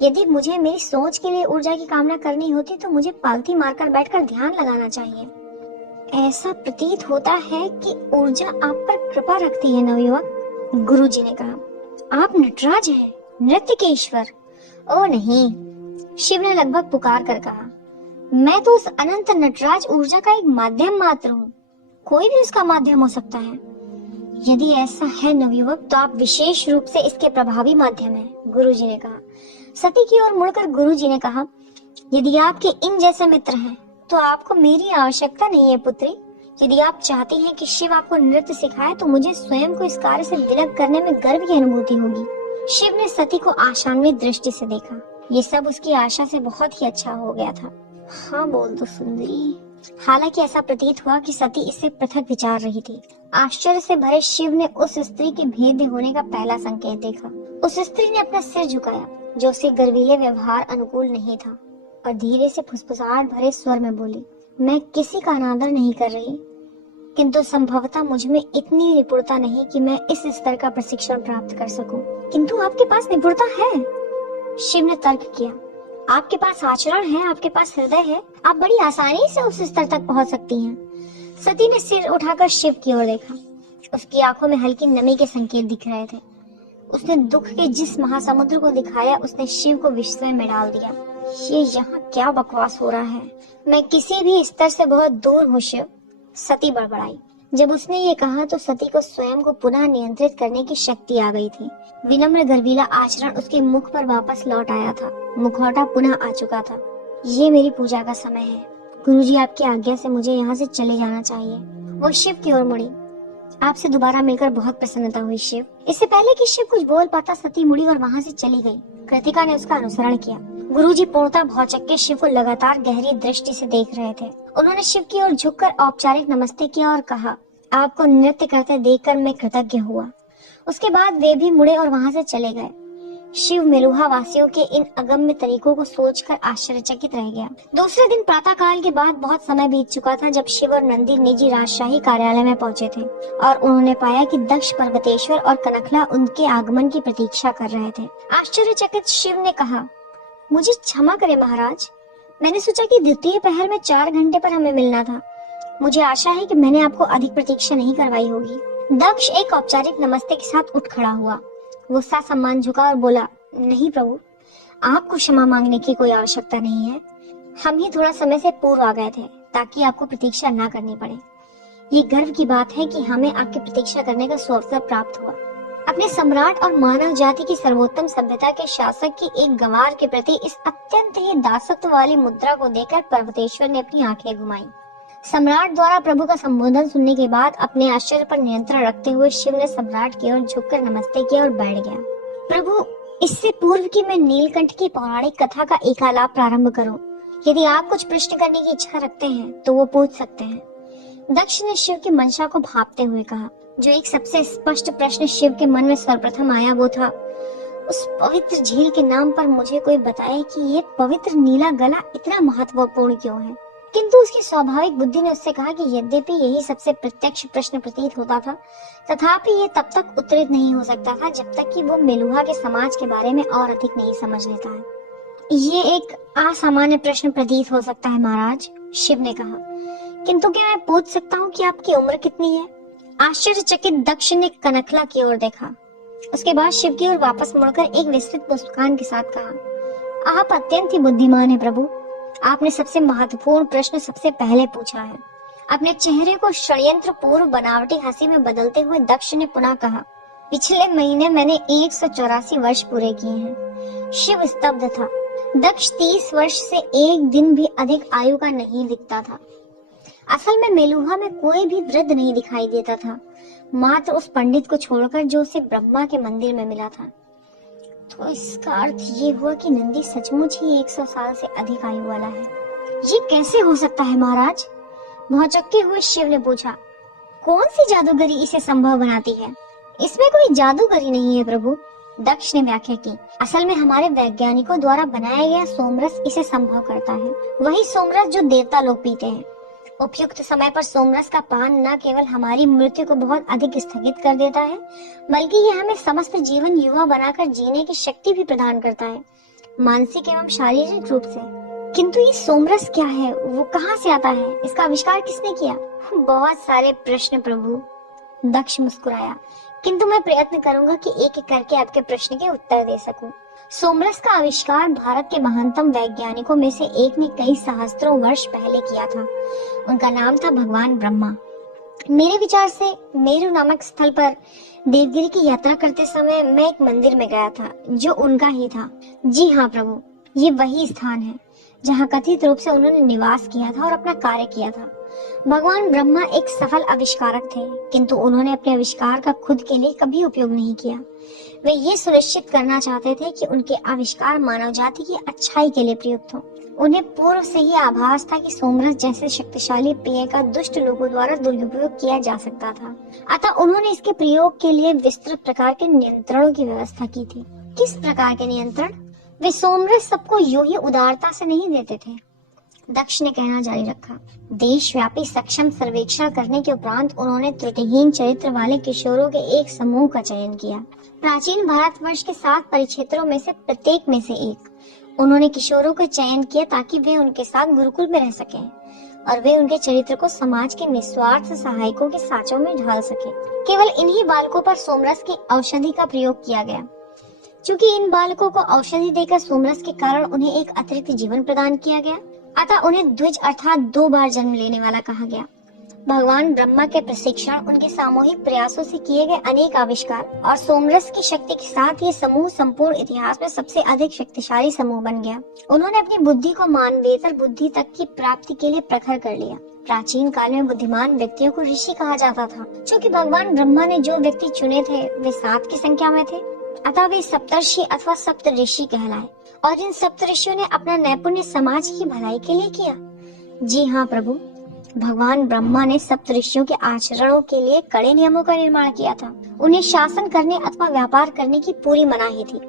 यदि मुझे मेरी सोच के लिए ऊर्जा की कामना करनी होती तो मुझे पालथी मारकर बैठकर ध्यान लगाना चाहिए। ऐसा प्रतीत होता है कि ऊर्जा आप पर कृपा रखती है नवयुवक। गुरुजी ने कहा, आप नटराज हैं, नृत्य के ईश्वर। ओ नहीं, शिव ने लगभग पुकार कर कहा, मैं तो उस अनंत नटराज ऊर्जा का एक माध्यम मात्र हूँ। कोई भी उसका माध्यम हो सकता है। यदि ऐसा है नवयुवक, तो आप विशेष रूप से इसके प्रभावी माध्यम हैं, गुरुजी ने कहा। सती की ओर मुड़कर गुरुजी ने कहा, यदि आपके इन जैसे मित्र हैं तो आपको मेरी आवश्यकता नहीं है पुत्री। यदि आप चाहती हैं कि शिव आपको नृत्य सिखाए तो मुझे स्वयं को इस कार्य से विलग करने में गर्व की अनुभूति होगी। शिव ने सती को आशान्वित दृष्टि से देखा। ये सब उसकी आशा से बहुत ही अच्छा हो गया था। हाँ बोल दो सुंदरी। हालांकि ऐसा प्रतीत हुआ कि सती इससे पृथक विचार रही थी। आश्चर्य से भरे शिव ने उस स्त्री के भेद्य होने का पहला संकेत देखा। उस स्त्री ने अपना सिर झुकाया, जो उसके गर्वीले व्यवहार अनुकूल नहीं था, और धीरे से फुसफुसाहट भरे स्वर में बोली, मैं किसी का अनादर नहीं कर रही, किंतु संभवतः मुझ में इतनी निपुणता नहीं कि मैं इस स्तर का प्रशिक्षण प्राप्त कर सकूं। किंतु आपके पास निपुणता है, शिव ने तर्क किया। आपके पास आचरण है, आपके पास हृदय है, आप बड़ी आसानी से उस स्तर तक पहुंच सकती हैं। सती ने सिर उठाकर शिव की ओर देखा। उसकी आंखों में हल्की नमी के संकेत दिख रहे थे। उसने दुख के जिस महासमुद्र को दिखाया, उसने शिव को विस्मय में डाल दिया। ये यहाँ क्या बकवास हो रहा है? मैं किसी भी स्तर से बहुत दूर हूँ शिव, सती बड़बड़ाई। जब उसने ये कहा तो सती को स्वयं को पुनः नियंत्रित करने की शक्ति आ गई थी। विनम्र गर्वीला आचरण उसके मुख पर वापस लौट आया था। मुखौटा पुनः आ चुका था। ये मेरी पूजा का समय है, गुरुजी आपकी आज्ञा से मुझे यहाँ से चले जाना चाहिए। वो शिव की ओर मुड़ी। आपसे दोबारा मिलकर बहुत प्रसन्नता हुई शिव। इससे पहले कि शिव कुछ बोल पाता, सती मुड़ी और वहाँ से चली गई। कृतिका ने उसका अनुसरण किया। गुरुजी पूर्णतः भौचक्के शिव को लगातार गहरी दृष्टि से देख रहे थे। उन्होंने शिव की ओर झुककर औपचारिक नमस्ते किया और कहा, आपको नृत्य करते देखकर मैं कृतज्ञ हुआ। उसके बाद वे भी मुड़े और वहाँ से चले गए। शिव मेलुहा वासियों के इन अगम्य तरीकों को सोचकर आश्चर्यचकित रह गया। दूसरे दिन प्रातः काल के बाद बहुत समय बीत चुका था जब शिव और नंदी निजी राजशाही कार्यालय में पहुंचे थे और उन्होंने पाया कि दक्ष, पर्वतेश्वर और कनकला उनके आगमन की प्रतीक्षा कर रहे थे। आश्चर्यचकित शिव ने कहा, मुझे क्षमा करें महाराज, मैंने सोचा कि द्वितीय पहर में 4 घंटे पर हमें मिलना था। मुझे आशा है कि मैंने आपको अधिक प्रतीक्षा नहीं करवाई होगी। दक्ष एक औपचारिक नमस्ते के साथ उठ खड़ा हुआ। वो सम्मान झुका और बोला, नहीं प्रभु, आपको क्षमा मांगने की कोई आवश्यकता नहीं है। हम ही थोड़ा समय से पूर्व आ गए थे ताकि आपको प्रतीक्षा न करनी पड़े। ये गर्व की बात है कि हमें आपकी प्रतीक्षा करने का सुअवसर प्राप्त हुआ। अपने सम्राट और मानव जाति की सर्वोत्तम सभ्यता के शासक की एक गंवार के प्रति इस अत्यंत ही दासत्व वाली मुद्रा को देखकर पर्वतेश्वर ने अपनी आंखें घुमाई। सम्राट द्वारा प्रभु का संबोधन सुनने के बाद अपने आश्चर्य पर नियंत्रण रखते हुए शिव ने सम्राट की ओर झुककर नमस्ते किया और बैठ गया। प्रभु, इससे पूर्व कि मैं नीलकंठ की पौराणिक कथा का एक आलाप प्रारंभ करूं, यदि आप कुछ प्रश्न करने की इच्छा रखते हैं तो वो पूछ सकते हैं। दक्ष ने शिव की मंशा को भांपते हुए कहा। जो एक सबसे स्पष्ट प्रश्न शिव के मन में सर्वप्रथम आया वो था, उस पवित्र झील के नाम पर मुझे कोई बताए कि ये पवित्र नीला गला इतना महत्वपूर्ण क्यों है। किंतु उसकी स्वाभाविक बुद्धि ने उससे कहा कि यद्यपि यही सबसे प्रत्यक्ष प्रश्न प्रतीत होता था, तथापि ये तब तक उत्तरित नहीं हो सकता था जब तक कि वो मेलुहा के समाज के बारे में और अधिक नहीं समझ लेता है। ये एक असामान्य प्रश्न प्रतीत हो सकता है महाराज, शिव ने कहा, किंतु क्या मैं पूछ सकता हूँ कि आपकी उम्र कितनी है? आश्चर्यचकित दक्ष ने कनकला की ओर देखा। उसके बाद शिव की ओर वापस मुड़कर एक विस्तृत मुस्कान के साथ कहा, आप अत्यंत ही बुद्धिमान है प्रभु। आपने सबसे महत्वपूर्ण प्रश्न सबसे पहले पूछा है। अपने चेहरे को षड्यंत्र पूर्व बनावटी हंसी में बदलते हुए दक्ष ने पुनः कहा, पिछले महीने मैंने 184 वर्ष पूरे किए हैं। शिव स्तब्ध था। दक्ष 30 वर्ष से एक दिन भी अधिक आयु का नहीं दिखता था। असल में मेलुहा में कोई भी वृद्ध नहीं दिखाई देता था, मात्र उस पंडित को छोड़कर जो उसे ब्रह्मा के मंदिर में मिला था। तो इसका अर्थ ये हुआ कि नंदी सचमुच ही 100 साल से अधिक आयु वाला है। ये कैसे हो सकता है महाराज? भौचक्के हुए शिव ने पूछा। कौन सी जादूगरी इसे संभव बनाती है? इसमें कोई जादूगरी नहीं है प्रभु, दक्ष ने व्याख्या की। असल में हमारे वैज्ञानिकों द्वारा बनाया गया सोमरस इसे संभव करता है। वही सोमरस जो देवता लोग पीते हैं। उपयुक्त समय पर सोमरस का पान न केवल हमारी मृत्यु को बहुत अधिक स्थगित कर देता है, बल्कि यह हमें समस्त जीवन युवा बनाकर जीने की शक्ति भी प्रदान करता है, मानसिक एवं शारीरिक रूप से। किंतु ये सोमरस क्या है? वो कहाँ से आता है? इसका आविष्कार किसने किया? बहुत सारे प्रश्न प्रभु, दक्ष मुस्कुराया। किंतु मैं प्रयत्न करूंगा कि एक एक करके आपके प्रश्न के उत्तर दे सकूं। सोमरस का आविष्कार भारत के महानतम वैज्ञानिकों में से एक ने कई सहस्त्रों वर्ष पहले किया था। उनका नाम था भगवान ब्रह्मा। मेरे विचार से मेरु नामक स्थल पर देवगिरी की यात्रा करते समय मैं एक मंदिर में गया था जो उनका ही था। जी हाँ प्रभु, ये वही स्थान है जहाँ कथित रूप से उन्होंने निवास किया था और अपना कार्य किया था। भगवान ब्रह्मा एक सफल आविष्कारक थे, किंतु उन्होंने अपने आविष्कार का खुद के लिए कभी उपयोग नहीं किया। वे ये सुनिश्चित करना चाहते थे कि उनके आविष्कार मानव जाति की अच्छाई के लिए प्रयुक्त हो। उन्हें पूर्व से ही आभास था कि सोमरस जैसे शक्तिशाली पेय का दुष्ट लोगों द्वारा दुरुपयोग किया जा सकता था। अतः उन्होंने इसके प्रयोग के लिए विस्तृत प्रकार के नियंत्रणों की व्यवस्था की थी। किस प्रकार के नियंत्रण? वे सोमरस सबको यूं ही उदारता से नहीं देते थे, दक्ष ने कहना जारी रखा। देशव्यापी सक्षम सर्वेक्षण करने के उपरांत उन्होंने त्रुटिहीन चरित्र वाले किशोरों के एक समूह का चयन किया। प्राचीन भारतवर्ष के 7 परिक्षेत्रों में से प्रत्येक में से एक उन्होंने किशोरों का चयन किया ताकि वे उनके साथ गुरुकुल में रह सकें और वे उनके चरित्र को समाज के निस्वार्थ सहायकों के साँचों में ढाल सके। केवल इन्हीं बालकों पर सोमरस की औषधि का प्रयोग किया गया। चूँकि इन बालकों को औषधि देकर सोमरस के कारण उन्हें एक अतिरिक्त जीवन प्रदान किया गया, अतः उन्हें द्विज अर्थात 2 बार जन्म लेने वाला कहा गया। भगवान ब्रह्मा के प्रशिक्षण, उनके सामूहिक प्रयासों से किए गए अनेक आविष्कार और सोमरस की शक्ति के साथ ये समूह संपूर्ण इतिहास में सबसे अधिक शक्तिशाली समूह बन गया। उन्होंने अपनी बुद्धि को मानवेतर बुद्धि तक की प्राप्ति के लिए प्रखर कर लिया। प्राचीन काल में बुद्धिमान व्यक्तियों को ऋषि कहा जाता था। क्योंकि भगवान ब्रह्मा ने जो व्यक्ति चुने थे वे 7 की संख्या में थे, अतः वे सप्तर्षि अथवा सप्त ऋषि कहलाए। और इन सप्त ऋषियों ने अपना नैपुण्य समाज की भलाई के लिए किया। जी हाँ प्रभु, भगवान ब्रह्मा ने सप्त ऋषियों के आचरणों के लिए कड़े नियमों का निर्माण किया था। उन्हें शासन करने अथवा व्यापार करने की पूरी मनाही थी।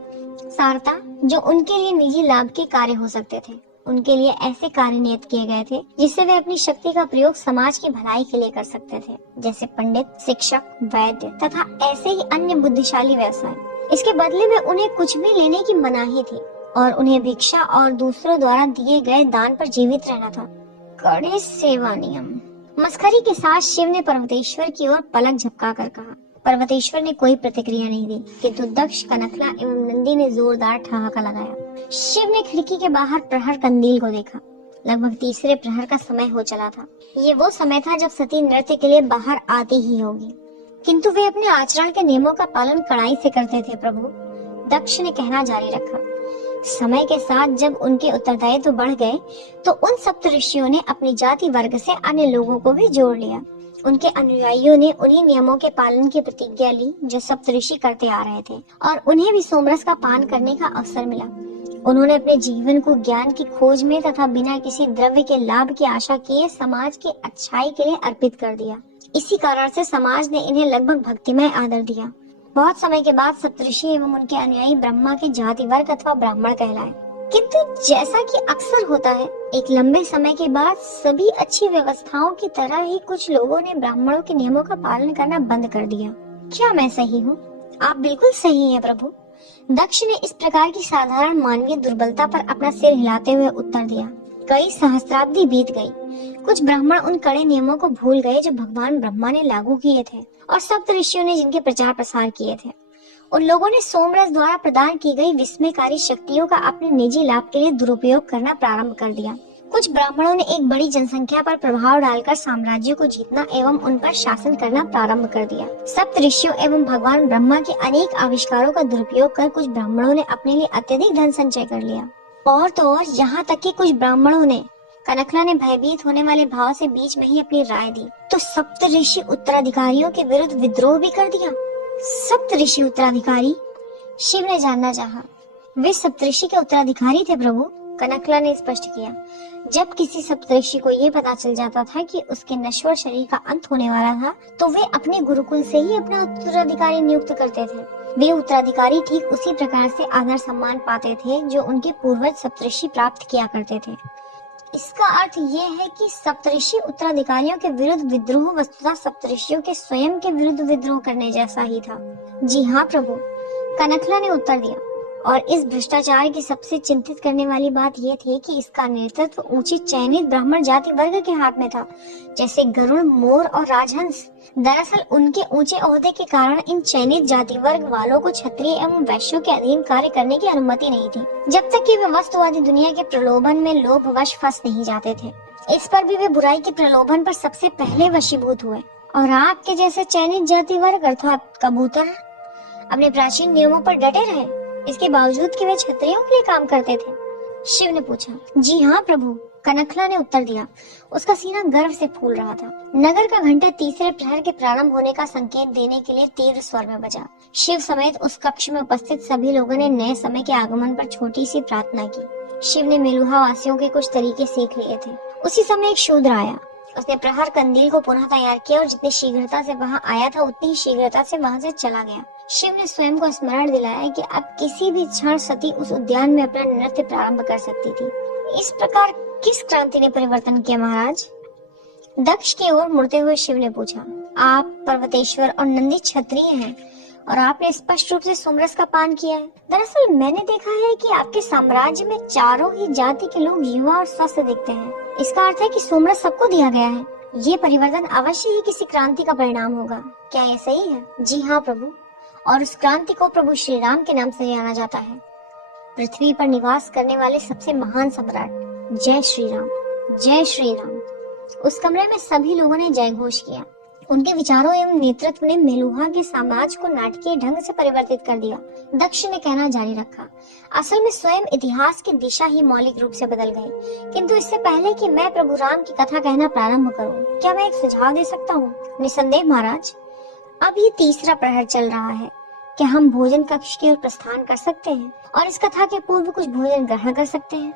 सारता जो उनके लिए निजी लाभ के कार्य हो सकते थे, उनके लिए ऐसे कार्य नियत किए गए थे जिससे वे अपनी शक्ति का प्रयोग समाज की भलाई के लिए कर सकते थे, जैसे पंडित, शिक्षक, वैद्य तथा ऐसे ही अन्य बुद्धिशाली व्यवसाय। इसके बदले में उन्हें कुछ भी लेने की मनाही थी और उन्हें भिक्षा और दूसरों द्वारा दिए गए दान पर जीवित रहना था। कड़े सेवा नियम। मस्खरी के साथ शिव ने पर्वतेश्वर की ओर पलक झपकाकर कहा। पर्वतेश्वर ने कोई प्रतिक्रिया नहीं दी, किंतु दक्ष, कनकला एवं नंदी ने जोरदार ठहाका लगाया। शिव ने खिड़की के बाहर प्रहर कंदील को देखा। लगभग तीसरे प्रहर का समय हो चला था। ये वो समय था जब सती नृत्य के लिए बाहर आती ही होगी, किंतु वे अपने आचरण के नियमों का पालन कड़ाई से करते थे प्रभु, दक्ष ने कहना जारी रखा। समय के साथ जब उनके उत्तरदायित्व बढ़ गए तो उन सप्त ऋषियों ने अपनी जाति वर्ग से अन्य लोगों को भी जोड़ लिया। उनके अनुयायियों ने उन्हीं नियमों के पालन की प्रतिज्ञा ली जो सप्त ऋषि करते आ रहे थे और उन्हें भी सोमरस का पान करने का अवसर मिला। उन्होंने अपने जीवन को ज्ञान की खोज में तथा बिना किसी द्रव्य के लाभ की आशा किए समाज की अच्छाई के लिए अर्पित कर दिया। इसी कारण से समाज ने इन्हें लगभग भक्तिमय आदर दिया। बहुत समय के बाद सप्तऋषि एवं उनके अनुयायी ब्रह्मा के जाति वर्ग अथवा ब्राह्मण कहलाए। किंतु जैसा कि अक्सर होता है, एक लंबे समय के बाद सभी अच्छी व्यवस्थाओं की तरह ही कुछ लोगों ने ब्राह्मणों के नियमों का पालन करना बंद कर दिया। क्या मैं सही हूँ? आप बिल्कुल सही हैं प्रभु, दक्ष ने इस प्रकार की साधारण मानवीय दुर्बलता पर अपना सिर हिलाते हुए उत्तर दिया। कई सहस्त्राब्दी बीत गई। कुछ ब्राह्मण उन कड़े नियमों को भूल गए जो भगवान ब्रह्मा ने लागू किए थे और सप्त ऋषियों ने जिनके प्रचार प्रसार किए थे। उन लोगों ने सोमरस द्वारा प्रदान की गई विस्मयकारी शक्तियों का अपने निजी लाभ के लिए दुरुपयोग करना प्रारंभ कर दिया। कुछ ब्राह्मणों ने एक बड़ी जनसंख्या पर प्रभाव डालकर साम्राज्यों को जीतना एवं उन पर शासन करना प्रारंभ कर दिया। सप्त ऋषियों एवं भगवान ब्रह्मा के अनेक आविष्कारों का दुरुपयोग कर कुछ ब्राह्मणों ने अपने लिए अत्यधिक धन संचय कर लिया। और तो और यहाँ तक कि कुछ ब्राह्मणों ने, कनकला ने भयभीत होने वाले भाव से बीच में ही अपनी राय दी, तो सप्त ऋषि उत्तराधिकारियों के विरुद्ध विद्रोह भी कर दिया। सप्त ऋषि उत्तराधिकारी? शिव ने जानना चाहा। वे सप्तऋषि के उत्तराधिकारी थे प्रभु, कनकला ने स्पष्ट किया। जब किसी सप्तऋषि को ये पता चल जाता था कि उसके नश्वर शरीर का अंत होने वाला था, तो वे अपने गुरुकुल से ही अपना उत्तराधिकारी नियुक्त करते थे। वे उत्तराधिकारी ठीक उसी प्रकार से आदर सम्मान पाते थे जो उनके पूर्वज सप्तऋषि प्राप्त किया करते थे। इसका अर्थ ये है कि सप्तऋषि उत्तराधिकारियों के विरुद्ध विद्रोह वस्तुतः सप्तऋषियों के स्वयं के विरुद्ध विद्रोह करने जैसा ही था। जी हाँ प्रभु, कनकला ने उत्तर दिया। और इस भ्रष्टाचार की सबसे चिंतित करने वाली बात यह थी कि इसका नेतृत्व ऊंची चयनित ब्राह्मण जाति वर्ग के हाथ में था, जैसे गरुड़, मोर और राजहंस। दरअसल उनके ऊंचे ओहदे के कारण इन चयनित जाति वर्ग वालों को क्षत्रिय एवं वैश्यों के अधीन कार्य करने की अनुमति नहीं थी, जब तक कि वे वस्तुवादी दुनिया के प्रलोभन में लोभवश फंस नहीं जाते थे। इस पर भी वे बुराई के प्रलोभन पर सबसे पहले वशीभूत हुए। और आपके जैसे चयनित जाति वर्ग अर्थात कबूतर अपने प्राचीन नियमों पर डटे रहे, इसके बावजूद कि वे क्षत्रियों के लिए काम करते थे? शिव ने पूछा। जी हाँ प्रभु, कनकला ने उत्तर दिया। उसका सीना गर्व से फूल रहा था। नगर का घंटा तीसरे प्रहर के प्रारंभ होने का संकेत देने के लिए तीव्र स्वर में बजा। शिव समेत उस कक्ष में उपस्थित सभी लोगों ने नए समय के आगमन पर छोटी सी प्रार्थना की। शिव ने मेलुहा वासियों के कुछ तरीके सीख लिए थे। उसी समय एक शूद्र आया। उसने प्रहर कंदील को पुनः तैयार किया और जितनी शीघ्रता से वहां आया था उतनी ही शीघ्रता से वहां से चला गया। शिव ने स्वयं को स्मरण दिलाया कि अब किसी भी क्षण सती उस उद्यान में अपना नृत्य प्रारंभ कर सकती थी। इस प्रकार किस क्रांति ने परिवर्तन किया महाराज? दक्ष की ओर मुड़ते हुए शिव ने पूछा। आप पर्वतेश्वर और नंदी क्षत्रिय हैं और आपने स्पष्ट रूप से सोमरस का पान किया है। दरअसल मैंने देखा है कि आपके साम्राज्य में चारों ही जाति के लोग युवा और स्वस्थ दिखते हैं। इसका अर्थ है कि सोमरस सबको दिया गया है। ये परिवर्तन अवश्य ही किसी क्रांति का परिणाम होगा। क्या ये सही है? जी हाँ प्रभु, और उस क्रांति को प्रभु श्री राम के नाम से जाना जाता है। पृथ्वी पर निवास करने वाले सबसे महान सम्राट। जय श्री राम, जय श्री राम। उस कमरे में सभी लोगों ने जय घोष किया। उनके विचारों एवं नेतृत्व ने मेलुहा के समाज को नाटकीय ढंग से परिवर्तित कर दिया। दक्ष ने कहना जारी रखा। असल में स्वयं इतिहास की दिशा ही मौलिक रूप से बदल गई। किंतु इससे पहले कि मैं प्रभु राम की कथा कहना प्रारंभ करूं, क्या मैं एक सुझाव दे सकता हूँ? निसंदेह महाराज। अब ये तीसरा प्रहर चल रहा है। क्या हम भोजन कक्ष की ओर प्रस्थान कर सकते हैं और इस कथा के पूर्व कुछ भोजन ग्रहण कर सकते हैं?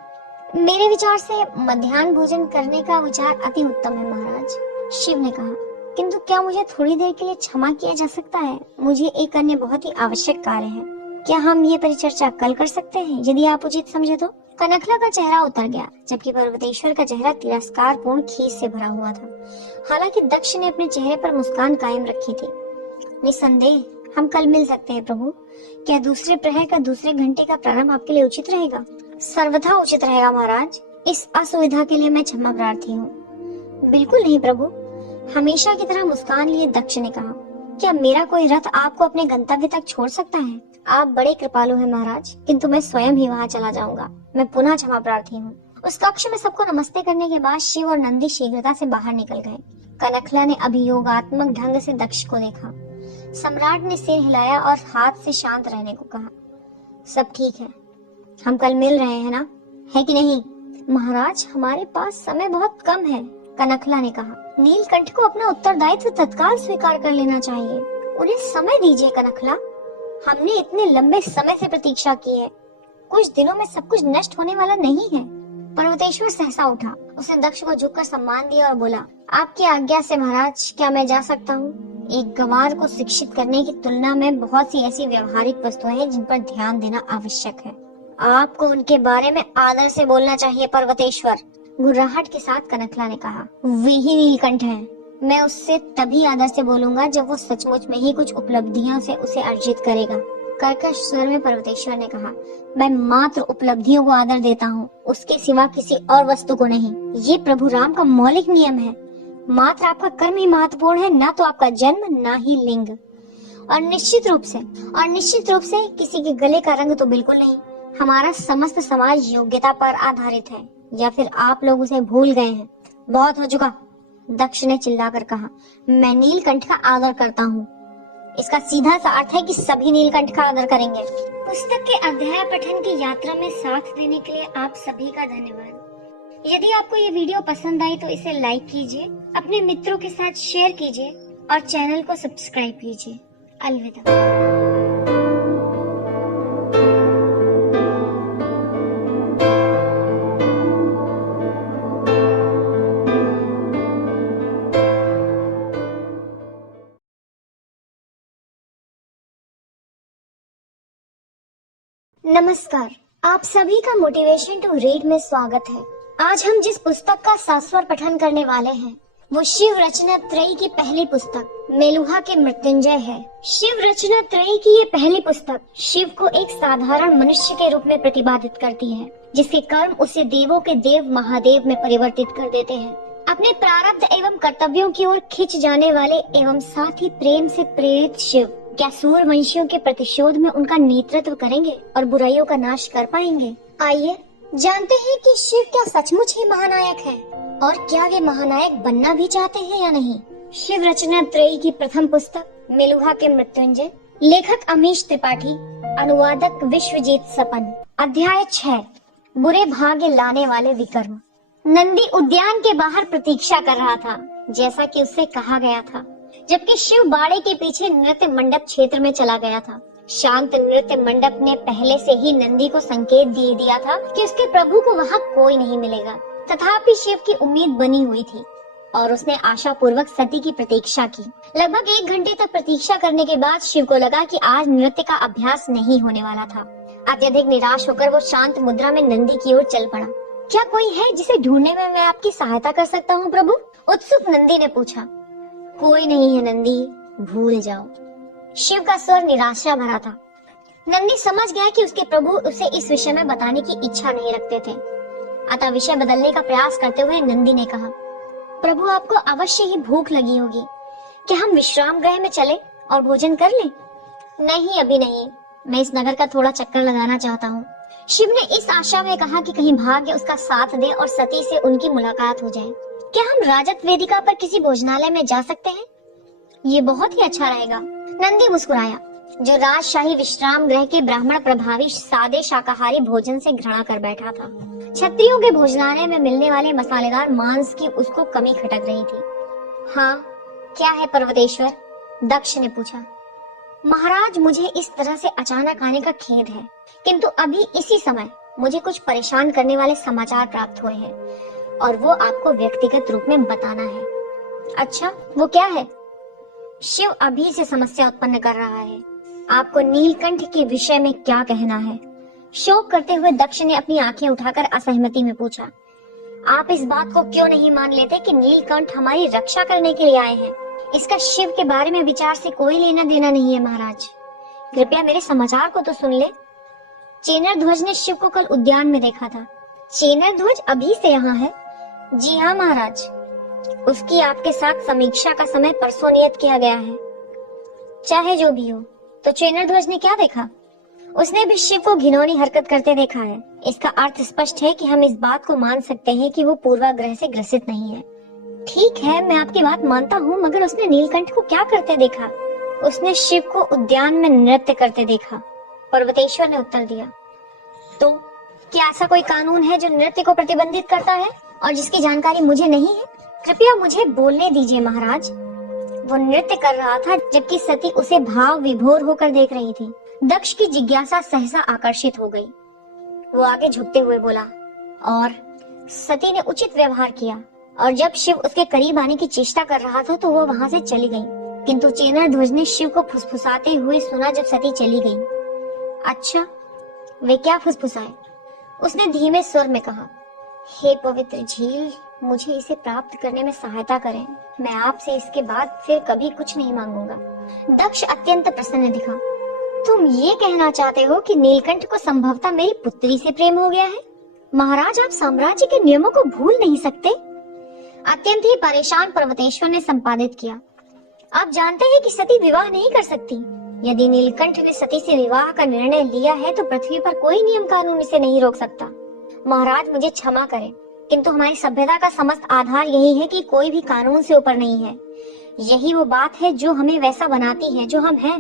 मेरे विचार से मध्याह्न भोजन करने का विचार अति उत्तम है महाराज, शिव ने कहा। किंतु क्या मुझे थोड़ी देर के लिए क्षमा किया जा सकता है? मुझे एक अन्य बहुत ही आवश्यक कार्य है। क्या हम ये परिचर्चा कल कर सकते हैं, यदि आप उचित समझे तो? कनकला का चेहरा उतर गया, जबकि पर्वतेश्वर का चेहरा तिरस्कार पूर्ण खीस से भरा हुआ था। हालांकि दक्ष ने अपने चेहरे पर मुस्कान कायम रखी थी। निसंदेह हम कल मिल सकते हैं प्रभु। क्या दूसरे प्रहर का दूसरे घंटे का प्रारंभ आपके लिए उचित रहेगा? सर्वथा उचित रहेगा महाराज। इस असुविधा के लिए मैं क्षमा प्रार्थी हूँ। बिल्कुल नहीं प्रभु, हमेशा की तरह मुस्कान लिए दक्ष ने कहा। क्या मेरा कोई रथ आपको अपने गंतव्य तक छोड़ सकता है? आप बड़े कृपालु हैं महाराज, किंतु मैं स्वयं ही वहाँ चला जाऊंगा। मैं पुनः क्षमा प्रार्थी हूँ। उस कक्ष में सबको नमस्ते करने के बाद शिव और नंदी शीघ्रता से बाहर निकल गए। कनकला ने अभियोगात्मक ढंग से दक्ष को देखा। सम्राट ने सिर हिलाया और हाथ से शांत रहने को कहा। सब ठीक है, हम कल मिल रहे हैं ना, है कि नहीं? महाराज हमारे पास समय बहुत कम है, कनकला ने कहा। नीलकंठ को अपना उत्तरदायित्व तत्काल स्वीकार कर लेना चाहिए। उन्हें समय दीजिए कनकला। हमने इतने लंबे समय से प्रतीक्षा की है। कुछ दिनों में सब कुछ नष्ट होने वाला नहीं है। पर्वतेश्वर सहसा उठा। उसने दक्ष को झुककर सम्मान दिया और बोला, आपकी आज्ञा से महाराज, क्या मैं जा सकता हूँ? एक गंवार को शिक्षित करने की तुलना में बहुत सी ऐसी व्यवहारिक वस्तुएं हैं जिन पर ध्यान देना आवश्यक है। आपको उनके बारे में आदर से बोलना चाहिए पर्वतेश्वर, गुर्राहट के साथ कनकला ने कहा। वे ही नीलकंठ हैं। मैं उससे तभी आदर से बोलूंगा जब वो सचमुच में ही कुछ उपलब्धियों से उसे अर्जित करेगा। कर्कश स्वर में पर्वतेश्वर ने कहा, मैं मात्र उपलब्धियों को आदर देता हूँ, उसके सिवा किसी और वस्तु को नहीं। ये प्रभु राम का मौलिक नियम है। मात्र आपका कर्म ही महत्वपूर्ण है, ना तो आपका जन्म, ना ही लिंग। और निश्चित रूप से किसी के गले का रंग तो बिल्कुल नहीं। हमारा समस्त समाज योग्यता पर आधारित है। या फिर आप लोग उसे भूल गए हैं? बहुत हो चुका, दक्ष ने चिल्लाकर कहा। मैं नीलकंठ का आदर करता हूँ। इसका सीधा सा अर्थ है कि सभी नीलकंठ का आदर करेंगे। पुस्तक के अध्याय पठन की यात्रा में साथ देने के लिए आप सभी का धन्यवाद। यदि आपको ये वीडियो पसंद आई तो इसे लाइक कीजिए, अपने मित्रों के साथ शेयर कीजिए और चैनल को सब्सक्राइब कीजिए। अलविदा। नमस्कार, आप सभी का मोटिवेशन टू रीड में स्वागत है। आज हम जिस पुस्तक का सास्वर पठन करने वाले हैं वो शिव रचना त्रयी की पहली पुस्तक मेलुहा के मृत्युंजय है। शिव रचना त्रयी की ये पहली पुस्तक शिव को एक साधारण मनुष्य के रूप में प्रतिपादित करती है, जिसके कर्म उसे देवों के देव महादेव में परिवर्तित कर देते हैं। अपने प्रारब्ध एवं कर्तव्यों की ओर खिंच जाने वाले एवं साथ ही प्रेम से प्रेरित शिव क्या सूर वंशियों के प्रतिशोध में उनका नेतृत्व करेंगे और बुराइयों का नाश कर पाएंगे? आइए जानते हैं कि शिव क्या सचमुच ही महानायक है और क्या वे महानायक बनना भी चाहते हैं या नहीं। शिव रचना त्रयी की प्रथम पुस्तक मेलुहा के मृत्युंजय, लेखक अमीश त्रिपाठी, अनुवादक विश्वजीत सपन। अध्याय 6, बुरे भाग्य लाने वाले विकर्म। नंदी उद्यान के बाहर प्रतीक्षा कर रहा था, जैसा कि उससे कहा गया था, जबकि शिव बाड़े के पीछे नृत्य मंडप क्षेत्र में चला गया था। शांत नृत्य मंडप ने पहले से ही नंदी को संकेत दे दिया था कि उसके प्रभु को वहाँ कोई नहीं मिलेगा। तथापि शिव की उम्मीद बनी हुई थी और उसने आशा पूर्वक सती की प्रतीक्षा की। लगभग 1 घंटे तक प्रतीक्षा करने के बाद शिव को लगा कि आज नृत्य का अभ्यास नहीं होने वाला था। अत्यधिक निराश होकर वो शांत मुद्रा में नंदी की ओर चल पड़ा। क्या कोई है जिसे ढूंढने में मैं आपकी सहायता कर सकता हूँ प्रभु? उत्सुक नंदी ने पूछा। कोई नहीं है नंदी, भूल जाओ। शिव का स्वर निराशा भरा था। नंदी समझ गया कि उसके प्रभु उसे इस विषय में बताने की इच्छा नहीं रखते थे। अतः विषय बदलने का प्रयास करते हुए नंदी ने कहा, प्रभु आपको अवश्य ही भूख लगी होगी, क्या हम विश्राम गृह में चले और भोजन कर लें? नहीं, अभी नहीं, मैं इस नगर का थोड़ा चक्कर लगाना चाहता हूँ। शिव ने इस आशा में कहा कि कहीं भाग्य उसका साथ दे और सती से उनकी मुलाकात हो जाए। क्या हम राजत वेदिका पर किसी भोजनालय में जा सकते हैं? ये बहुत ही अच्छा रहेगा। नंदी मुस्कुराया, जो राजशाही विश्राम गृह के ब्राह्मण प्रभावी सादे शाकाहारी भोजन से घृणा कर बैठा था। क्षत्रियों के भोजनालय में मिलने वाले मसालेदार मांस की उसको कमी खटक रही थी। हाँ, क्या है पर्वतेश्वर? दक्ष ने पूछा। महाराज, मुझे इस तरह से अचानक आने का खेद है, किंतु अभी इसी समय मुझे कुछ परेशान करने वाले समाचार प्राप्त हुए हैं और वो आपको व्यक्तिगत रूप में बताना है। अच्छा, वो क्या है? शिव अभी से समस्या उत्पन्न कर रहा है। आपको नीलकंठ के विषय में क्या कहना है? शोक करते हुए दक्ष ने अपनी आंखें उठाकर असहमति में पूछा। आप इस बात को क्यों नहीं मान लेते कि नीलकंठ हमारी रक्षा करने के लिए आए हैं? इसका शिव के बारे में विचार से कोई लेना देना नहीं है महाराज। कृपया मेरे समाचार को तो सुन ले। चेनर ध्वज ने शिव को कल उद्यान में देखा था। चेनर ध्वज अभी से यहाँ है? जी हाँ महाराज, उसकी आपके साथ समीक्षा का समय परसों नियत किया गया है। चाहे जो भी हो, तो चेनर ध्वज ने क्या देखा? उसने भी शिव को घिनौनी हरकत करते देखा है। इसका अर्थ स्पष्ट है कि हम इस बात को मान सकते हैं कि वो पूर्वाग्रह से ग्रसित नहीं है। ठीक है, मैं आपकी बात मानता हूँ, मगर उसने नीलकंठ को क्या करते देखा? उसने शिव को उद्यान में नृत्य करते देखा, पर्वतेश्वर ने उत्तर दिया। तो क्या ऐसा कोई कानून है जो नृत्य को प्रतिबंधित करता है और जिसकी जानकारी मुझे नहीं है? कृपया मुझे बोलने दीजिए महाराज। वो नृत्य कर रहा था जबकि सती उसे भाव विभोर होकर देख रही थी। दक्ष की जिज्ञासा सहसा आकर्षित हो गई। वो आगे झुकते हुए बोला, और सती ने उचित व्यवहार किया और जब शिव उसके करीब आने की चेष्टा कर रहा था तो वो वहाँ से चली गई। किंतु चेनर ध्वज ने शिव को फुसफुसाते हुए सुना जब सती चली गई। अच्छा, वे क्या फुसफुसाए? उसने धीमे स्वर में कहा, हे पवित्र झील, मुझे इसे प्राप्त करने में सहायता करें। मैं आपसे इसके बाद फिर कभी कुछ नहीं मांगूंगा। दक्ष अत्यंत प्रसन्न दिखा। तुम ये कहना चाहते हो कि नीलकंठ को संभवतः मेरी पुत्री से प्रेम हो गया है? महाराज, आप साम्राज्य के नियमों को भूल नहीं सकते। अत्यंत ही परेशान पर्वतेश्वर ने संपादित किया। आप जानते हैं कि सती विवाह नहीं कर सकती। यदि नीलकंठ ने सती से विवाह का निर्णय लिया है तो पृथ्वी पर कोई नियम कानून इसे नहीं रोक सकता। महाराज मुझे क्षमा करें, किंतु हमारी सभ्यता का समस्त आधार यही है कि कोई भी कानून से ऊपर नहीं है। यही वो बात है जो हमें वैसा बनाती है जो हम हैं,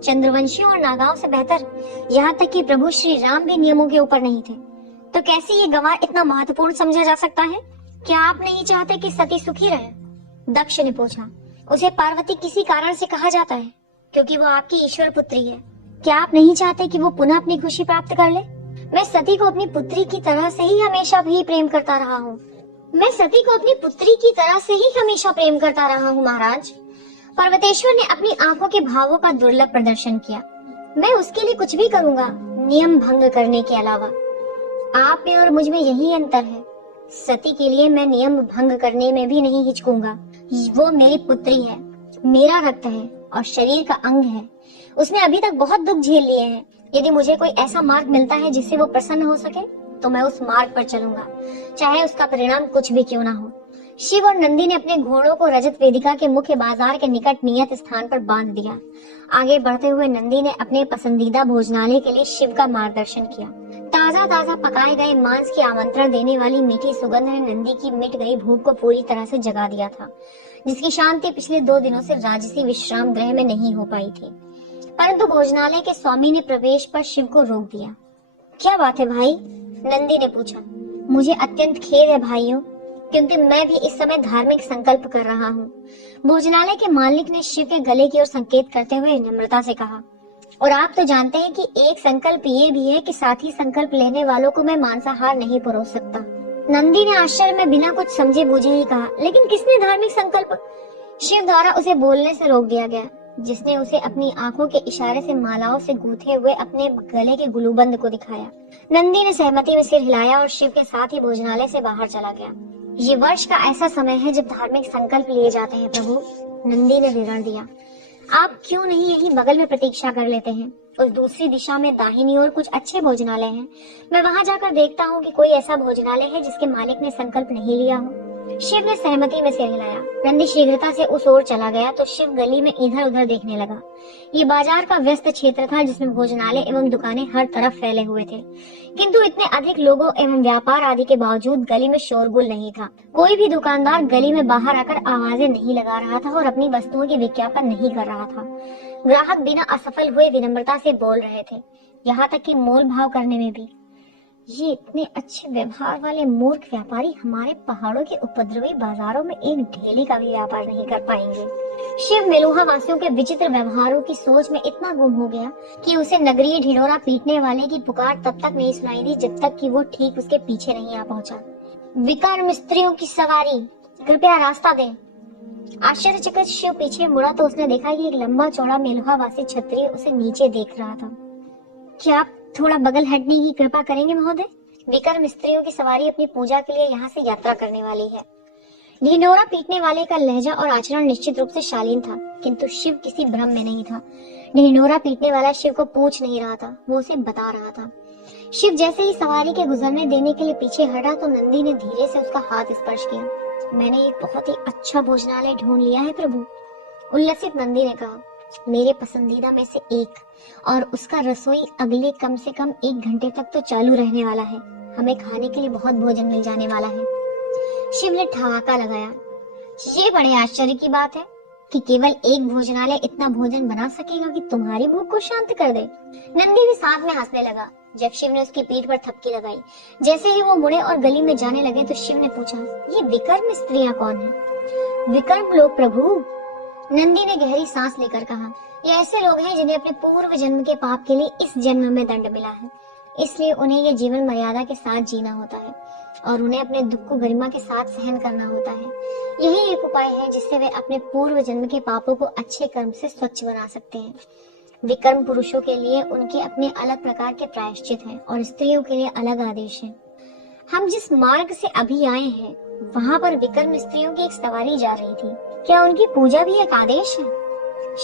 चंद्रवंशियों और नागाओं से बेहतर। यहाँ तक कि प्रभु श्री राम भी नियमों के ऊपर नहीं थे, तो कैसे ये गवाह इतना महत्वपूर्ण समझा जा सकता है? क्या आप नहीं चाहते कि सती सुखी रहे? दक्ष ने पूछा। उसे पार्वती किसी कारण से कहा जाता है क्योंकि वो आपकी ईश्वर पुत्री है। क्या आप नहीं चाहते कि वो पुनः अपनी खुशी प्राप्त कर ले? मैं सती को अपनी पुत्री की तरह से ही हमेशा भी प्रेम करता रहा हूँ। मैं सती को अपनी पुत्री की तरह से ही हमेशा प्रेम करता रहा हूँ महाराज। पर्वतेश्वर ने अपनी आंखों के भावों का दुर्लभ प्रदर्शन किया। मैं उसके लिए कुछ भी करूँगा, नियम भंग करने के अलावा। आप में और मुझ में यही अंतर है। सती के लिए मैं नियम भंग करने में भी नहीं हिचकूंगा। वो मेरी पुत्री है, मेरा रक्त है और शरीर का अंग है। उसने अभी तक बहुत दुख झेल लिए हैं। यदि मुझे कोई ऐसा मार्ग मिलता है जिससे वो प्रसन्न हो सके तो मैं उस मार्ग पर चलूंगा, चाहे उसका परिणाम कुछ भी क्यों ना हो। शिव और नंदी ने अपने घोड़ों को रजत वेदिका के मुख्य बाजार के निकट नियत स्थान पर बांध दिया। आगे बढ़ते हुए नंदी ने अपने पसंदीदा भोजनालय के लिए शिव का मार्गदर्शन किया। ताजा ताजा पकाए गए मांस की आमंत्रण देने वाली मीठी सुगंध ने नंदी की मिट गई भूख को पूरी तरह से जगा दिया था, जिसकी शांति पिछले 2 दिनों से राजसी विश्राम गृह में नहीं हो पाई थी। परंतु भोजनालय के स्वामी ने प्रवेश पर शिव को रोक दिया। क्या बात है भाई? नंदी ने पूछा। मुझे अत्यंत खेद है भाइयों, क्योंकि मैं भी इस समय धार्मिक संकल्प कर रहा हूँ। भोजनालय के मालिक ने शिव के गले की ओर संकेत करते हुए नम्रता से कहा। और आप तो जानते हैं कि एक संकल्प ये भी है कि साथ ही संकल्प लेने वालों को मैं मांसाहार नहीं परोस सकता। नंदी ने आश्चर्य में बिना कुछ समझे बूझे ही कहा, लेकिन किसने धार्मिक संकल्प? शिव द्वारा उसे बोलने से रोक दिया गया, जिसने उसे अपनी आंखों के इशारे से मालाओं से गूंथे हुए अपने गले के गुलूबंद को दिखाया। नंदी ने सहमति में सिर हिलाया और शिव के साथ ही भोजनालय से बाहर चला गया। ये वर्ष का ऐसा समय है जब धार्मिक संकल्प लिए जाते हैं प्रभु, नंदी ने विवरण दिया। आप क्यों नहीं यही बगल में प्रतीक्षा कर लेते हैं? उस दूसरी दिशा में दाहिनी ओर कुछ अच्छे भोजनालय हैं। मैं वहां जाकर देखता हूँ कि कोई ऐसा भोजनालय है जिसके मालिक ने संकल्प नहीं लिया हो। शिव ने सहमति में सिर हिलाया। नंदी शीघ्रता से उस ओर चला गया तो शिव गली में इधर उधर देखने लगा। ये बाजार का व्यस्त क्षेत्र था जिसमें भोजनालय एवं दुकानें हर तरफ फैले हुए थे, किंतु इतने अधिक लोगों एवं व्यापार आदि के बावजूद गली में शोरगुल नहीं था। कोई भी दुकानदार गली में बाहर आकर आवाजें नहीं लगा रहा था और अपनी वस्तुओं की विज्ञापन नहीं कर रहा था। ग्राहक बिना असफल हुए विनम्रता से बोल रहे थे, यहाँ तक कि मोल भाव करने में भी। ये इतने अच्छे व्यवहार वाले मूर्ख व्यापारी हमारे पहाड़ों के उपद्रवी बाजारों में एक ढेली का भी व्यापार नहीं कर पाएंगे। शिव मेलुहा वासियों के विचित्र व्यवहारों की सोच में इतना गुम हो गया कि उसे नगरीय ढिढोरा पीटने वाले की पुकार तब तक नहीं सुनाई दी जब तक कि वो ठीक उसके पीछे नहीं आ पहुंचा। विकार स्त्रियों की सवारी, कृपया रास्ता दें। आश्चर्यचकित शिव पीछे मुड़ा तो उसने देखा कि एक लंबा चौड़ा मेलुहा वासी क्षत्रिय उसे नीचे देख रहा था। क्या आप थोड़ा बगल हटने की कृपा करेंगे महोदय? विकर्म स्त्रियों की सवारी अपनी पूजा के लिए यहाँ से यात्रा करने वाली है। ढिंढोरा पीटने वाले का लहजा और आचरण निश्चित रूप से शालीन था, किंतु शिव किसी भ्रम में नहीं था। ढिंढोरा पीटने वाला शिव को पूछ नहीं रहा था, वो उसे बता रहा था। शिव जैसे ही सवारी के गुजरने देने के लिए पीछे हटा तो नंदी ने धीरे से उसका हाथ स्पर्श किया। मैंने एक बहुत ही अच्छा भोजनालय ढूंढ लिया है प्रभु, उल्लसित नंदी ने कहा। मेरे पसंदीदा में से एक, और उसका रसोई अगले कम से कम 1 घंटे तक तो चालू रहने वाला है। हमें खाने के लिए बहुत भोजन मिल जाने वाला है। शिव ने ठहाका लगाया। ये बड़े आश्चर्य की बात है कि केवल एक भोजनालय इतना भोजन बना सकेगा कि तुम्हारी भूख को शांत कर दे। नंदी भी साथ में हंसने लगा जब शिव ने उसकी पीठ पर थपकी लगाई। जैसे ही वो मुड़े और गली में जाने लगे तो शिव ने पूछा, ये विकर्म स्त्रियां कौन है? विकर्म लोग प्रभु, नंदी ने गहरी सांस लेकर कहा। ये ऐसे लोग हैं जिन्हें अपने पूर्व जन्म के पाप के लिए इस जन्म में दंड मिला है, इसलिए उन्हें ये जीवन मर्यादा के साथ जीना होता है और उन्हें अपने दुख को गरिमा के साथ सहन करना होता है। यही एक उपाय है जिससे वे अपने पूर्व जन्म के पापों को अच्छे कर्म से स्वच्छ बना सकते हैं। विकर्म पुरुषों के लिए उनके अपने अलग प्रकार के प्रायश्चित हैं और स्त्रियों के लिए अलग आदेश है। हम जिस मार्ग से अभी आए हैं वहाँ पर विकर्म स्त्रियों की एक सवारी जा रही थी। क्या उनकी पूजा भी एक आदेश है?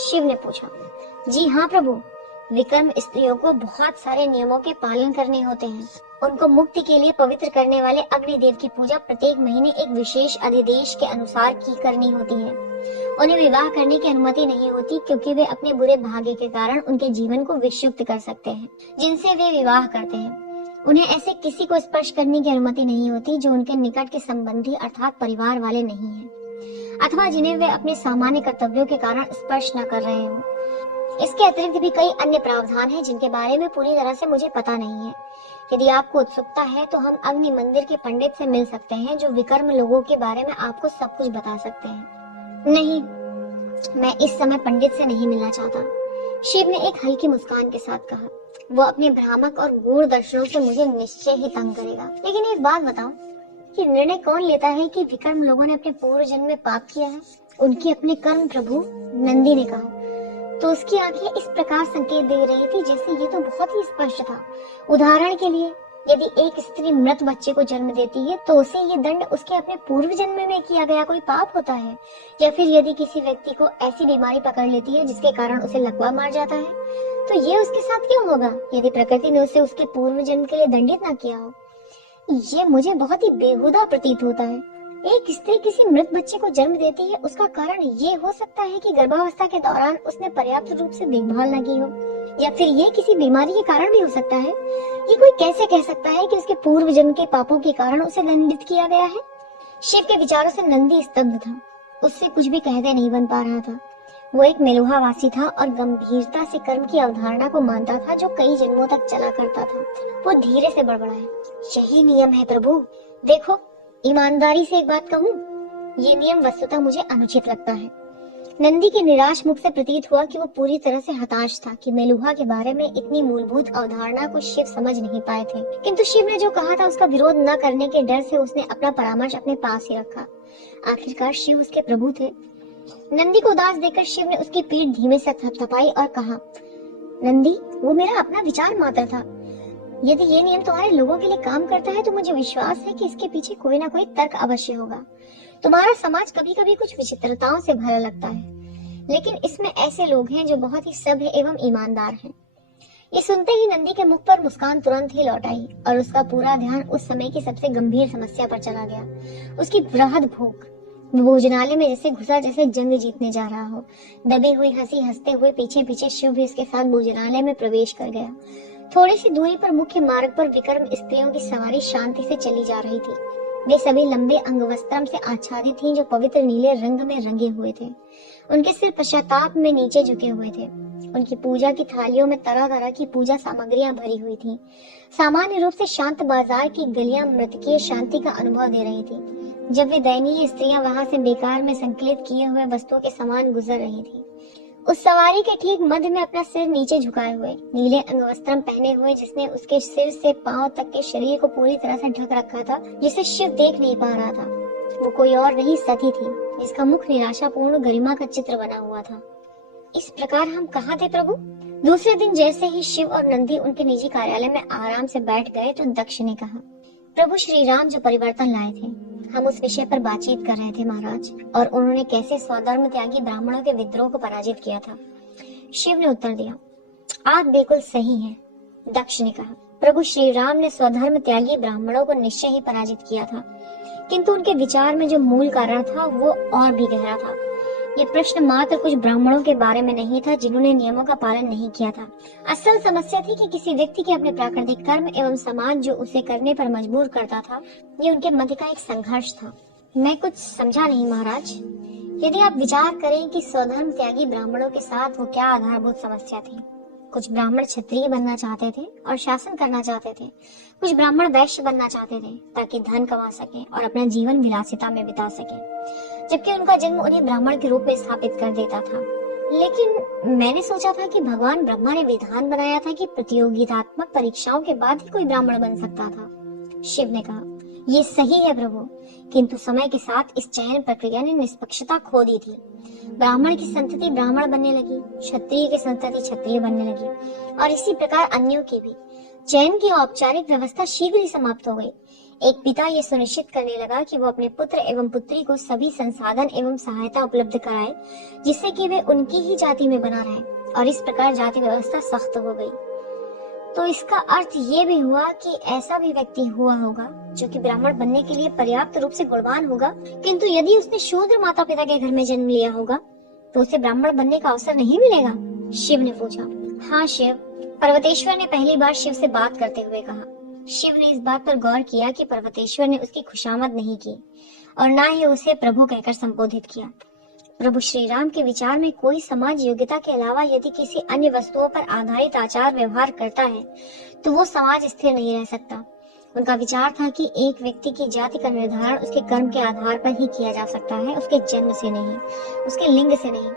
शिव ने पूछा। जी हाँ प्रभु, विकर्म स्त्रियों को बहुत सारे नियमों के पालन करने होते हैं। उनको मुक्ति के लिए पवित्र करने वाले अग्निदेव की पूजा प्रत्येक महीने एक विशेष अधिदेश के अनुसार की करनी होती है। उन्हें विवाह करने की अनुमति नहीं होती क्योंकि वे अपने बुरे भाग्य के कारण उनके जीवन को विक्षुब्ध कर सकते हैं जिनसे वे विवाह करते हैं। उन्हें ऐसे किसी को स्पर्श करने की अनुमति नहीं होती जो उनके निकट के संबंधी अर्थात परिवार वाले नहीं हैं, अथवा जिन्हें वे अपने सामान्य कर्तव्यों के कारण स्पर्श न कर रहे हों। इसके अतिरिक्त भी कई अन्य प्रावधान हैं जिनके बारे में पूरी तरह से मुझे पता नहीं है। यदि आपको उत्सुकता है तो हम अग्नि मंदिर के पंडित से मिल सकते हैं, जो विकर्म लोगों के बारे में आपको सब कुछ बता सकते हैं। नहीं, मैं इस समय पंडित से नहीं मिलना चाहता, शिव ने एक हल्की मुस्कान के साथ कहा। वो अपने भ्रामक और गूढ़ दर्शनों से मुझे निश्चय ही तंग करेगा। लेकिन एक बात बताओ कि निर्णय कौन लेता है कि विकर्म लोगों ने अपने पूर्व जन्म में पाप किया है? उनके अपने कर्म प्रभु, नंदी ने कहा। तो उसकी आंखें इस प्रकार संकेत दे रही थी जैसे ये तो बहुत ही स्पष्ट था। उदाहरण के लिए, यदि एक स्त्री मृत बच्चे को जन्म देती है तो उसे ये दंड उसके अपने पूर्व जन्म में किया गया कोई पाप होता है, या फिर यदि किसी व्यक्ति को ऐसी बीमारी पकड़ लेती है जिसके कारण उसे लकवा मार जाता है, तो ये उसके साथ क्यों होगा यदि प्रकृति ने उसे उसके पूर्व जन्म के लिए दंडित न किया हो? ये मुझे बहुत ही बेहुदा प्रतीत होता है। एक स्त्री किसी मृत बच्चे को जन्म देती है, उसका कारण ये हो सकता है कि गर्भावस्था के दौरान उसने पर्याप्त रूप से देखभाल न की हो, या फिर ये किसी बीमारी के कारण भी हो सकता है। ये कोई कैसे कह सकता है कि उसके पूर्व जन्म के पापों के कारण उसे दंडित किया गया है? शिव के विचारों से नंदी स्तब्ध था। उससे कुछ भी कहते नहीं बन पा रहा था। वो एक मेलुहा वासी था और गंभीरता से कर्म की अवधारणा को मानता था जो कई जन्मों तक चला करता था। वो धीरे से बड़बड़ाया, यही नियम है प्रभु। देखो, ईमानदारी से एक बात कहूँ, ये नियम वस्तुतः मुझे अनुचित लगता है। नंदी के निराश मुख से प्रतीत हुआ कि वो पूरी तरह से हताश था कि मेलुहा के बारे में इतनी मूलभूत अवधारणा को शिव समझ नहीं पाए थे। किंतु शिव ने जो कहा था उसका विरोध न करने के डर से उसने अपना परामर्श अपने पास ही रखा। आखिरकार शिव उसके प्रभु थे। नंदी को उदास देखकर शिव ने उसकी पीठ धीमे से थपथपाई और कहा, नंदी, वो मेरा अपना विचार मात्र था। यदि ये नियम तुम्हारे लोगों के लिए काम करता है तो मुझे विश्वास है कि इसके पीछे कोई ना कोई तर्क अवश्य होगा। तुम्हारा समाज कभी कभी कुछ विचित्रताओं से भरा लगता है, लेकिन इसमें ऐसे लोग हैं जो बहुत ही सभ्य एवं ईमानदार हैं। ये सुनते ही नंदी के मुख पर मुस्कान तुरंत ही लौट आई और उसका पूरा ध्यान उस समय की सबसे गंभीर समस्या पर चला गया। उसकी बृहद भूख। भोजनालय में जैसे घुसा जैसे जंग जीतने जा रहा हो। दबी हुई हंसी हंसते हुए पीछे पीछे शिव भी इसके साथ भोजनालय में प्रवेश कर गया। थोड़ी सी दूरी पर मुख्य मार्ग पर विकर्म स्त्रियों की सवारी शांति से चली जा रही थी। वे सभी लंबे अंगवस्त्रम से आच्छादित थीं जो पवित्र नीले रंग में रंगे हुए थे। उनके सिर पश्चाताप में नीचे झुके हुए थे। उनकी पूजा की थालियों में तरह तरह की पूजा सामग्रियां भरी हुई थीं। सामान्य रूप से शांत बाजार की गलियां मृतकीय शांति का अनुभव दे रही थी, जब वे दयनीय स्त्रियां वहां से बेकार में संकलित किए हुए वस्तुओं के समान गुजर रही थी। उस सवारी के ठीक मध्य में अपना सिर नीचे झुकाए हुए, नीले अंगवस्त्रम पहने हुए, जिसने उसके सिर से पांव तक के शरीर को पूरी तरह से ढक रखा था, जिसे शिव देख नहीं पा रहा था, वो कोई और नहीं सती थी, जिसका मुख निराशापूर्ण गरिमा का चित्र बना हुआ था। इस प्रकार हम कहाँ थे प्रभु? दूसरे दिन जैसे ही शिव और नंदी उनके निजी कार्यालय में आराम से बैठ गए तो दक्ष ने कहा, प्रभु श्री राम जो परिवर्तन लाए थे, हम उस विषय पर बातचीत कर रहे थे महाराज, और उन्होंने कैसे स्वधर्म त्यागी ब्राह्मणों के विद्रोह को पराजित किया था। शिव ने उत्तर दिया, आप बिल्कुल सही हैं। दक्ष ने कहा, प्रभु श्री राम ने स्वधर्म त्यागी ब्राह्मणों को निश्चय ही पराजित किया था, किंतु उनके विचार में जो मूल कारण था वो और भी गहरा था। ये प्रश्न मात्र कुछ ब्राह्मणों के बारे में नहीं था जिन्होंने नियमों का पालन नहीं किया था। असल समस्या थी कि किसी व्यक्ति के अपने प्राकृतिक कर्म एवं समाज जो उसे करने पर मजबूर करता था, ये उनके मध्य का एक संघर्ष था। मैं कुछ समझा नहीं महाराज। यदि आप विचार करें कि स्वधर्म त्यागी ब्राह्मणों के साथ वो क्या आधारभूत समस्या थी। कुछ ब्राह्मण क्षत्रिय बनना चाहते थे और शासन करना चाहते थे। कुछ ब्राह्मण वैश्य बनना चाहते थे ताकि धन कमा सके और अपना जीवन विलासिता में बिता सके, जबकि उनका जन्म उन्हें ब्राह्मण के रूप में स्थापित कर देता था। लेकिन मैंने सोचा था कि भगवान ब्रह्मा ने विधान बनाया था कि प्रतियोगितात्मक परीक्षाओं के बाद ही कोई ब्राह्मण बन सकता था। शिव ने कहा, ये सही है प्रभु, किंतु समय के साथ इस चयन प्रक्रिया ने निष्पक्षता खो दी थी। ब्राह्मण की संतति ब्राह्मण बनने लगी, क्षत्रिय की संतति क्षत्रिय बनने लगी, और इसी प्रकार अन्यों की भी। चयन की औपचारिक व्यवस्था शीघ्र ही समाप्त हो गई। एक पिता ये सुनिश्चित करने लगा कि वो अपने पुत्र एवं पुत्री को सभी संसाधन एवं सहायता उपलब्ध कराए, जिससे कि वे उनकी ही जाति में बना रहे, और इस प्रकार जाति व्यवस्था सख्त हो गई। तो इसका अर्थ ये भी हुआ कि ऐसा भी व्यक्ति हुआ होगा जो कि ब्राह्मण बनने के लिए पर्याप्त रूप से गुणवान होगा, किंतु यदि उसने शूद्र माता पिता के घर में जन्म लिया होगा तो उसे ब्राह्मण बनने का अवसर नहीं मिलेगा। शिव ने पूछा, हाँ शिव। पर्वतेश्वर ने पहली बार शिव से बात करते हुए कहा, शिव ने इस बात पर गौर किया कि पर्वतेश्वर ने उसकी खुशामद नहीं की और ना ही उसे प्रभु कहकर संबोधित किया। प्रभु श्री राम के विचार में कोई समाज योग्यता के अलावा यदि किसी अन्य वस्तुओं पर आधारित आचार व्यवहार करता है तो वो समाज स्थिर नहीं रह सकता। उनका विचार था कि एक व्यक्ति की जाति का निर्धारण उसके कर्म के आधार पर ही किया जा सकता है, उसके जन्म से नहीं, उसके लिंग से नहीं।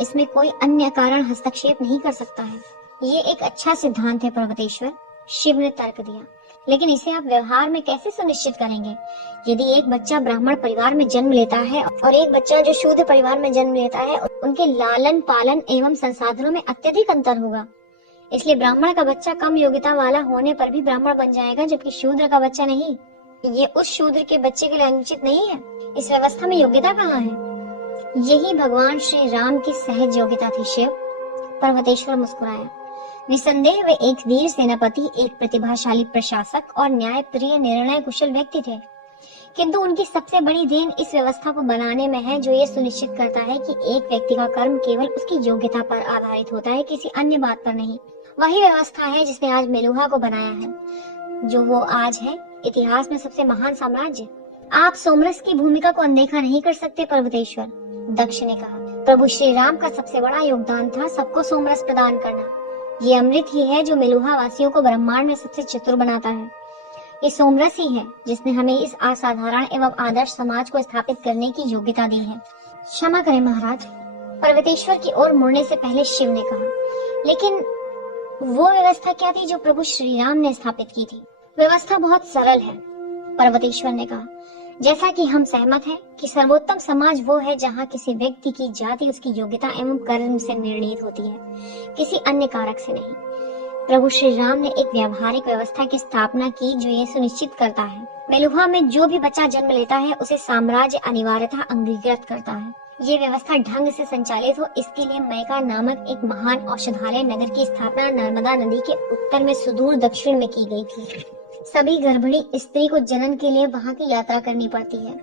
इसमें कोई अन्य कारण हस्तक्षेप नहीं कर सकता है। ये एक अच्छा सिद्धांत है पर्वतेश्वर, शिव ने तर्क दिया, लेकिन इसे आप व्यवहार में कैसे सुनिश्चित करेंगे? यदि एक बच्चा ब्राह्मण परिवार में जन्म लेता है और एक बच्चा जो शूद्र परिवार में जन्म लेता है, उनके लालन पालन एवं संसाधनों में अत्यधिक अंतर होगा। इसलिए ब्राह्मण का बच्चा कम योग्यता वाला होने पर भी ब्राह्मण बन जाएगा, जबकि शूद्र का बच्चा नहीं। ये उस शूद्र के बच्चे के लिए अनुचित नहीं है। इस व्यवस्था में योग्यता कहाँ है? यही भगवान श्री राम की सहज योग्यता थी शिव। पर्वतेश्वर मुस्कुराया। निसंदेह वे एक वीर सेनापति, एक प्रतिभाशाली प्रशासक और न्यायप्रिय निर्णय कुशल व्यक्ति थे, किंतु उनकी सबसे बड़ी देन इस व्यवस्था को बनाने में है जो ये सुनिश्चित करता है कि एक व्यक्ति का कर्म केवल उसकी योग्यता पर आधारित होता है, किसी अन्य बात पर नहीं। वही व्यवस्था है जिसने आज मेलुहा को बनाया है, जो वो आज है इतिहास में सबसे महान साम्राज्य। आप सोमरस की भूमिका को अनदेखा नहीं कर सकते पर्वतेश्वर, दक्ष ने कहा। प्रभु श्री राम का सबसे बड़ा योगदान था सबको सोमरस प्रदान करना। ये अमृत ही है जो मेलुहा वासियों को ब्रह्मांड में सबसे चतुर बनाता है। ये सोमरस ही है जिसने हमें इस असाधारण एवं आदर्श समाज को स्थापित करने की योग्यता दी है। क्षमा करें महाराज, पर्वतेश्वर की ओर मुड़ने से पहले शिव ने कहा। लेकिन वो व्यवस्था क्या थी जो प्रभु श्री राम ने स्थापित की थी? व्यवस्था बहुत सरल है, पर्वतेश्वर ने कहा। जैसा कि हम सहमत हैं कि सर्वोत्तम समाज वो है जहाँ किसी व्यक्ति की जाति उसकी योग्यता एवं कर्म से निर्णीत होती है, किसी अन्य कारक से नहीं। प्रभु श्री राम ने एक व्यावहारिक व्यवस्था की स्थापना की जो ये सुनिश्चित करता है मेलुहा में जो भी बच्चा जन्म लेता है उसे साम्राज्य अनिवार्यतः अंगीकृत करता है। ये व्यवस्था ढंग से संचालित हो, इसके लिए मैका नामक एक महान औषधालय नगर की स्थापना नर्मदा नदी के उत्तर में सुदूर दक्षिण में की गई थी। सभी गर्भिणी स्त्री को जनन के लिए वहाँ की यात्रा करनी पड़ती है।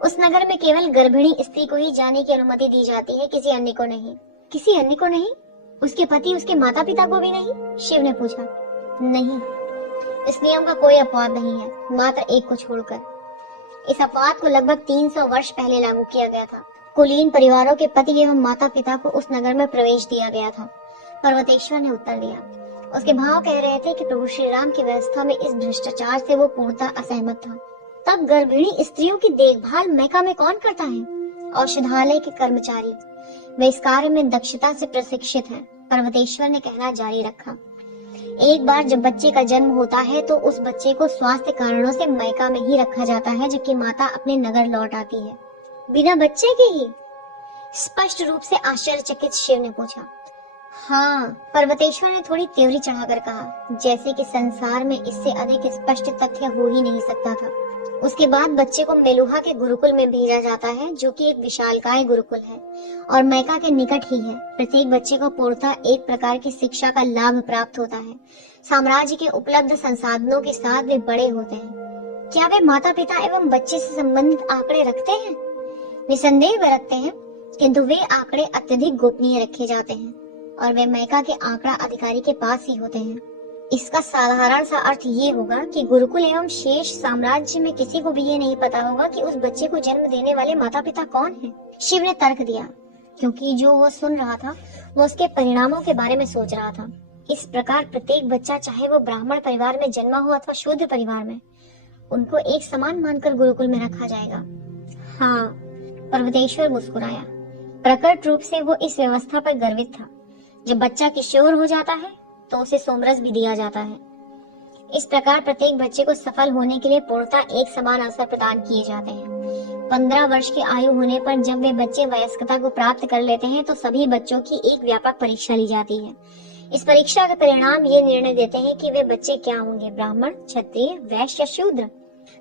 उस नगर में केवल गर्भिणी स्त्री को ही जाने की अनुमति दी जाती है, किसी अन्य को नहीं। किसी अन्य को नहीं? उसके पति, उसके माता पिता को भी नहीं? शिव ने पूछा। नहीं, इस नियम का कोई अपवाद नहीं है, मात्र एक को छोड़कर। इस अपवाद को लगभग 300 वर्ष पहले लागू किया गया था। कुलीन परिवारों के पति एवं माता पिता को उस नगर में प्रवेश दिया गया था, पर्वतेश्वर ने उत्तर दिया। उसके भाव कह रहे थे कि प्रभु श्री राम की व्यवस्था में इस भ्रष्टाचार से वो पूर्णतः असहमत था। तब गर्भिणी स्त्रियों की देखभाल मैका में कौन करता है? औषधालय के कर्मचारी। वे इस कार्य में दक्षता से प्रशिक्षित हैं, पर्वतेश्वर ने कहना जारी रखा। एक बार जब बच्चे का जन्म होता है तो उस बच्चे को स्वास्थ्य कारणों से मैका में ही रखा जाता है, जबकि माता अपने नगर लौट आती है। बिना बच्चे के ही? स्पष्ट रूप से आश्चर्यचकित शिव ने पूछा। हाँ, पर्वतेश्वर ने थोड़ी तेवरी चढ़ाकर कहा, जैसे कि संसार में इससे अधिक स्पष्ट तथ्य हो ही नहीं सकता था। उसके बाद बच्चे को मेलुहा के गुरुकुल में भेजा जाता है, जो कि एक विशालकाय गुरुकुल है और मैका के निकट ही है। प्रत्येक बच्चे को पूर्णतः एक प्रकार की शिक्षा का लाभ प्राप्त होता है। साम्राज्य के उपलब्ध संसाधनों के साथ वे बड़े होते हैं। क्या वे माता पिता एवं बच्चे से संबंधित आंकड़े रखते हैं? निसंदेह वे रखते हैं, किंतु वे आंकड़े अत्यधिक गोपनीय रखे जाते हैं और वे मैका के आंकड़ा अधिकारी के पास ही होते हैं। इसका साधारण सा अर्थ ये होगा कि गुरुकुल एवं शेष साम्राज्य में किसी को भी ये नहीं पता होगा कि उस बच्चे को जन्म देने वाले माता पिता कौन हैं। शिव ने तर्क दिया, क्योंकि जो वो सुन रहा था वो उसके परिणामों के बारे में सोच रहा था। इस प्रकार प्रत्येक बच्चा, चाहे वो ब्राह्मण परिवार में जन्मा हो अथवा शूद्र परिवार में, उनको एक समान मानकर गुरुकुल में रखा जाएगा। हाँ, पर्वतेश्वर मुस्कुराया। प्रकट रूप से वो इस व्यवस्था पर गर्वित था। जब बच्चा किशोर हो जाता है तो उसे सोमरस भी दिया जाता है। इस प्रकार प्रत्येक बच्चे को सफल होने के लिए पूर्णतः एक समान अवसर प्रदान किए जाते हैं। 15 वर्ष की आयु होने पर जब वे बच्चे वयस्कता को प्राप्त कर लेते हैं तो सभी बच्चों की एक व्यापक परीक्षा ली जाती है। इस परीक्षा के परिणाम ये निर्णय देते हैं कि वे बच्चे क्या होंगे, ब्राह्मण, क्षत्रिय, वैश्य या शूद्र।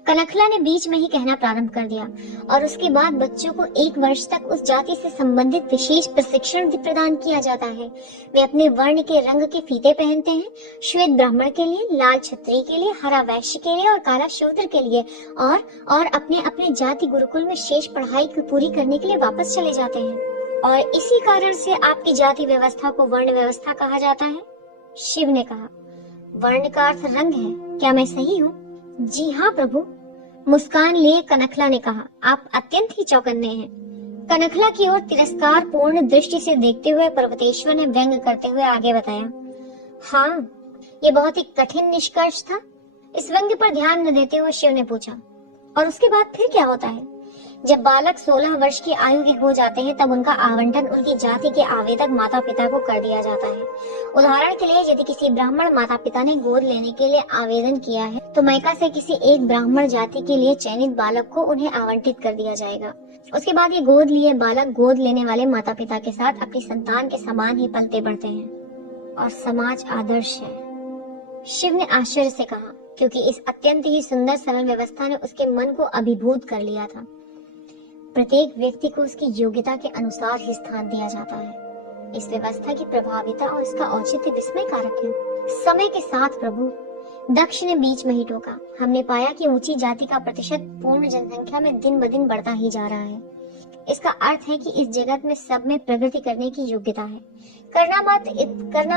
कनखला ने बीच में ही कहना प्रारंभ कर दिया। और उसके बाद बच्चों को 1 वर्ष तक उस जाति से संबंधित विशेष प्रशिक्षण भी प्रदान किया जाता है। वे अपने वर्ण के रंग के फीते पहनते हैं, श्वेत ब्राह्मण के लिए, लाल क्षत्रिय के लिए, हरा वैश्य के लिए और काला शूद्र के लिए, और अपने अपने जाति गुरुकुल में शेष पढ़ाई को पूरी करने के लिए वापस चले जाते हैं। और इसी कारण से आपकी जाति व्यवस्था को वर्ण व्यवस्था कहा जाता है, शिव ने कहा। वर्ण का अर्थ रंग है, क्या मैं सही हूँ? जी हाँ प्रभु, मुस्कान लिए कनखला ने कहा। आप अत्यंत ही चौकन्ने हैं। कनखला की ओर तिरस्कार पूर्ण दृष्टि से देखते हुए पर्वतेश्वर ने व्यंग करते हुए आगे बताया, हाँ, ये बहुत ही कठिन निष्कर्ष था। इस व्यंग पर ध्यान न देते हुए शिव ने पूछा, और उसके बाद फिर क्या होता है? जब बालक 16 वर्ष की आयु के हो जाते हैं तब उनका आवंटन उनकी जाति के आवेदक माता पिता को कर दिया जाता है। उदाहरण के लिए यदि किसी ब्राह्मण माता पिता ने गोद लेने के लिए आवेदन किया है तो मैका से किसी एक ब्राह्मण जाति के लिए चयनित बालक को उन्हें आवंटित कर दिया जाएगा। उसके बाद ये गोद लिए बालक गोद लेने वाले माता पिता के साथ अपनी संतान के समान ही पलते बढ़ते हैं और समाज आदर्श है। शिव ने आश्चर्य से कहा, क्योंकि इस अत्यंत ही सुंदर सरल व्यवस्था ने उसके मन को अभिभूत कर लिया था। प्रत्येक व्यक्ति को उसकी योग्यता के अनुसार ही स्थान दिया जाता है। इस व्यवस्था की प्रभाविता और इसका औचित्य विस्मय कारक है। समय के साथ प्रभु, दक्ष ने बीच में ही टोका, हमने पाया कि ऊंची जाति का प्रतिशत पूर्ण जनसंख्या में दिन ब दिन बढ़ता ही जा रहा है। इसका अर्थ है कि इस जगत में सब में प्रगति करने की योग्यता है। करना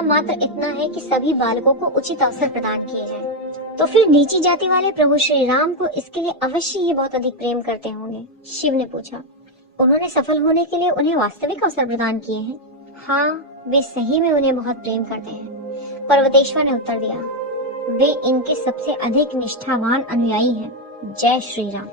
मात्र इतना है कि सभी बालकों को उचित अवसर प्रदान किए जाएं। तो फिर नीची जाति वाले प्रभु श्री राम को इसके लिए अवश्य ही बहुत अधिक प्रेम करते होंगे। शिव ने पूछा, उन्होंने सफल होने के लिए उन्हें वास्तविक अवसर प्रदान किए हैं? हाँ, वे सही में उन्हें बहुत प्रेम करते हैं, पर्वतेश्वर ने उत्तर दिया। वे इनके सबसे अधिक निष्ठावान अनुयायी हैं। जय श्री राम।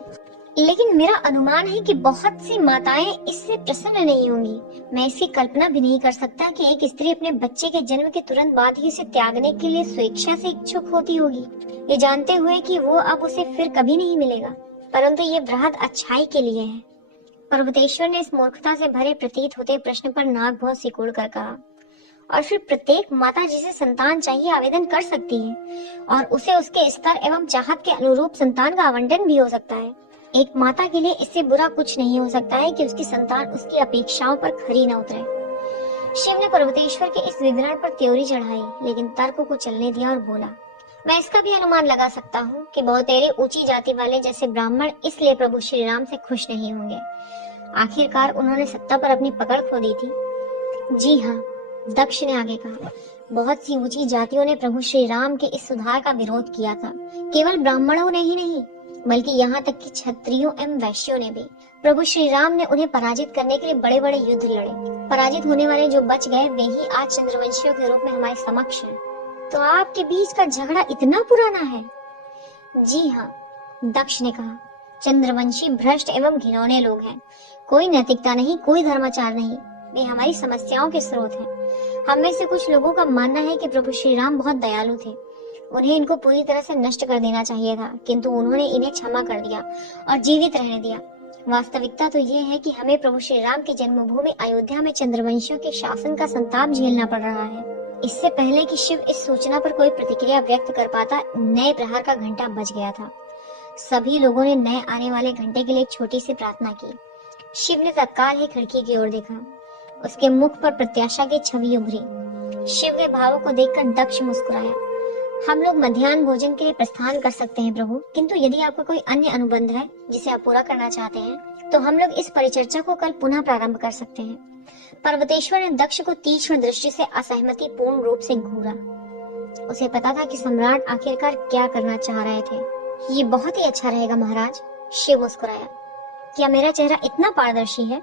लेकिन मेरा अनुमान है कि बहुत सी माताएं इससे प्रसन्न नहीं होंगी। मैं इसकी कल्पना भी नहीं कर सकता कि एक स्त्री अपने बच्चे के जन्म के तुरंत बाद ही उसे त्यागने के लिए स्वेच्छा से इच्छुक होती होगी, ये जानते हुए कि वो अब उसे फिर कभी नहीं मिलेगा। परंतु ये बृहद अच्छाई के लिए है। पर्वतेश्वर ने इस मूर्खता से भरे प्रतीत होते प्रश्न पर नाक भौं सिकोड़ कर कहा, और फिर प्रत्येक माता जिसे संतान चाहिए आवेदन कर सकती है और उसे उसके स्तर एवं चाहत के अनुरूप संतान का आवंटन भी हो सकता है। एक माता के लिए इससे बुरा कुछ नहीं हो सकता है कि उसकी संतान उसकी अपेक्षाओं पर खरी न उतरे। शिव ने पर्वतेश्वर के इस विवरण पर त्योरी चढ़ाई, लेकिन तर्क को चलने दिया और बोला, मैं इसका भी अनुमान लगा सकता हूँ कि बहुतेरे ऊंची जाति वाले जैसे ब्राह्मण इसलिए प्रभु श्री राम से खुश नहीं होंगे। आखिरकार उन्होंने सत्ता पर अपनी पकड़ खो दी थी। जी हाँ, दक्ष ने आगे कहा, बहुत सी ऊंची जातियों ने प्रभु श्री राम के इस सुधार का विरोध किया था। केवल ब्राह्मणों ने ही नहीं, बल्कि यहाँ तक कि क्षत्रियों एवं वैश्यों ने भी। प्रभु श्री राम ने उन्हें पराजित करने के लिए बड़े बड़े युद्ध लड़े। पराजित होने वाले जो बच गए वे ही आज चंद्रवंशियों के रूप में हमारे समक्ष हैं। तो आपके बीच का झगड़ा इतना पुराना है? जी हाँ, दक्ष ने कहा, चंद्रवंशी भ्रष्ट एवं घिनौने लोग हैं। कोई नैतिकता नहीं, कोई धर्माचार नहीं। वे हमारी समस्याओं के स्रोत हैं। हम में से कुछ लोगों का मानना है कि प्रभु श्री राम बहुत दयालु थे। उन्हें इनको पूरी तरह से नष्ट कर देना चाहिए था, किंतु उन्होंने इन्हें क्षमा कर दिया और जीवित रहने दिया। वास्तविकता तो ये है कि हमें प्रभु श्री राम की जन्मभूमि अयोध्या में चंद्रवंशियों के शासन का संताप झेलना पड़ रहा है। इससे पहले कि शिव इस सूचना पर कोई प्रतिक्रिया व्यक्त कर पाता, नए प्रहर का घंटा बज गया था। सभी लोगों ने नए आने वाले घंटे के लिए एक छोटी सी प्रार्थना की। शिव ने तत्काल ही खिड़की की ओर देखा। उसके मुख पर प्रत्याशा की छवि उभरी। शिव के भावों को देखकर दक्ष मुस्कुराया। हम लोग मध्याह्न भोजन के लिए प्रस्थान कर सकते हैं प्रभु, किंतु यदि आपका कोई अन्य अनुबंध है जिसे आप पूरा करना चाहते हैं तो हम लोग इस परिचर्चा को कल पुनः प्रारंभ कर सकते हैं। पर्वतेश्वर ने दक्ष को तीक्ष्ण दृष्टि से असहमति पूर्ण रूप से घूरा। उसे पता था कि सम्राट आखिरकार क्या करना चाह रहे थे। ये बहुत ही अच्छा रहेगा महाराज, शिव मुस्कुराया। क्या मेरा चेहरा इतना पारदर्शी है?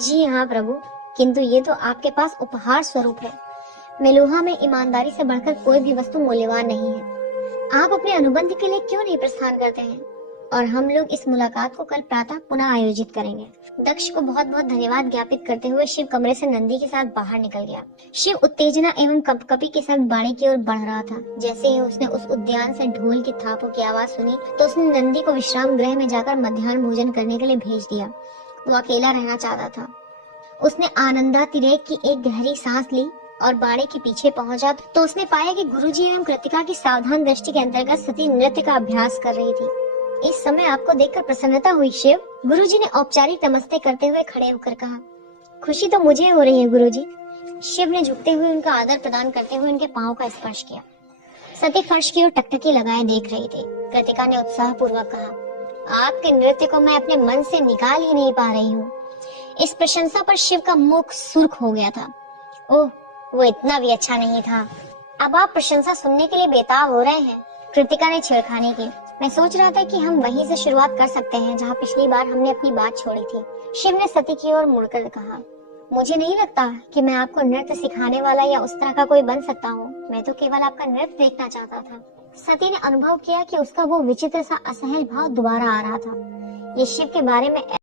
जी हाँ प्रभु, किंतु ये तो आपके पास उपहार स्वरूप है। मेलुहा में ईमानदारी से बढ़कर कोई भी वस्तु मूल्यवान नहीं है। आप अपने अनुबंध के लिए क्यों नहीं प्रस्थान करते हैं? और हम लोग इस मुलाकात को कल प्रातः पुनः आयोजित करेंगे। दक्ष को बहुत बहुत धन्यवाद ज्ञापित करते हुए शिव कमरे से नंदी के साथ बाहर निकल गया। शिव उत्तेजना एवं कपकपी के साथ बाड़ी की ओर बढ़ रहा था। जैसे ही उसने उस उद्यान से ढोल की थापों की आवाज सुनी तो उसने नंदी को विश्राम गृह में जाकर मध्याह्न भोजन करने के लिए भेज दिया। वो अकेला रहना चाहता था। उसने आनंदातिरेक की एक गहरी सांस ली और बाड़े के पीछे पहुंचा तो उसने पाया कि गुरुजी एवं कृतिका की सावधान दृष्टि के अंतर्गत सती नृत्य का अभ्यास कर रही थी। इस समय आपको देखकर प्रसन्नता हुई शिव, गुरुजी ने औपचारिक नमस्ते करते हुए खड़े होकर कहा। खुशी तो मुझे हो रही है गुरुजी। शिव ने झुकते हुए उनका आदर प्रदान करते हुए उनके पांव का स्पर्श किया। सती फर्श की ओर टकटकी लगाए देख रही थी। कृतिका ने उत्साह पूर्वक कहा, आपके नृत्य को मैं अपने मन से निकाल ही नहीं पा रही हूँ। इस प्रशंसा पर शिव का मुख सुर्ख हो गया था। ओह, वो इतना भी अच्छा नहीं था। अब आप प्रशंसा सुनने के लिए बेताब हो रहे हैं। कृतिका ने छेड़खानी की। मैं सोच रहा था कि हम वहीं से शुरुआत कर सकते हैं जहाँ पिछली बार हमने अपनी बात छोड़ी थी। शिव ने सती की ओर मुड़कर कहा, मुझे नहीं लगता कि मैं आपको नृत्य सिखाने वाला या उस तरह का कोई बन सकता हूँ। मैं तो केवल आपका नृत्य देखना चाहता था। सती ने अनुभव किया कि उसका वो विचित्र सा असहज भाव दोबारा आ रहा था। ये शिव के बारे में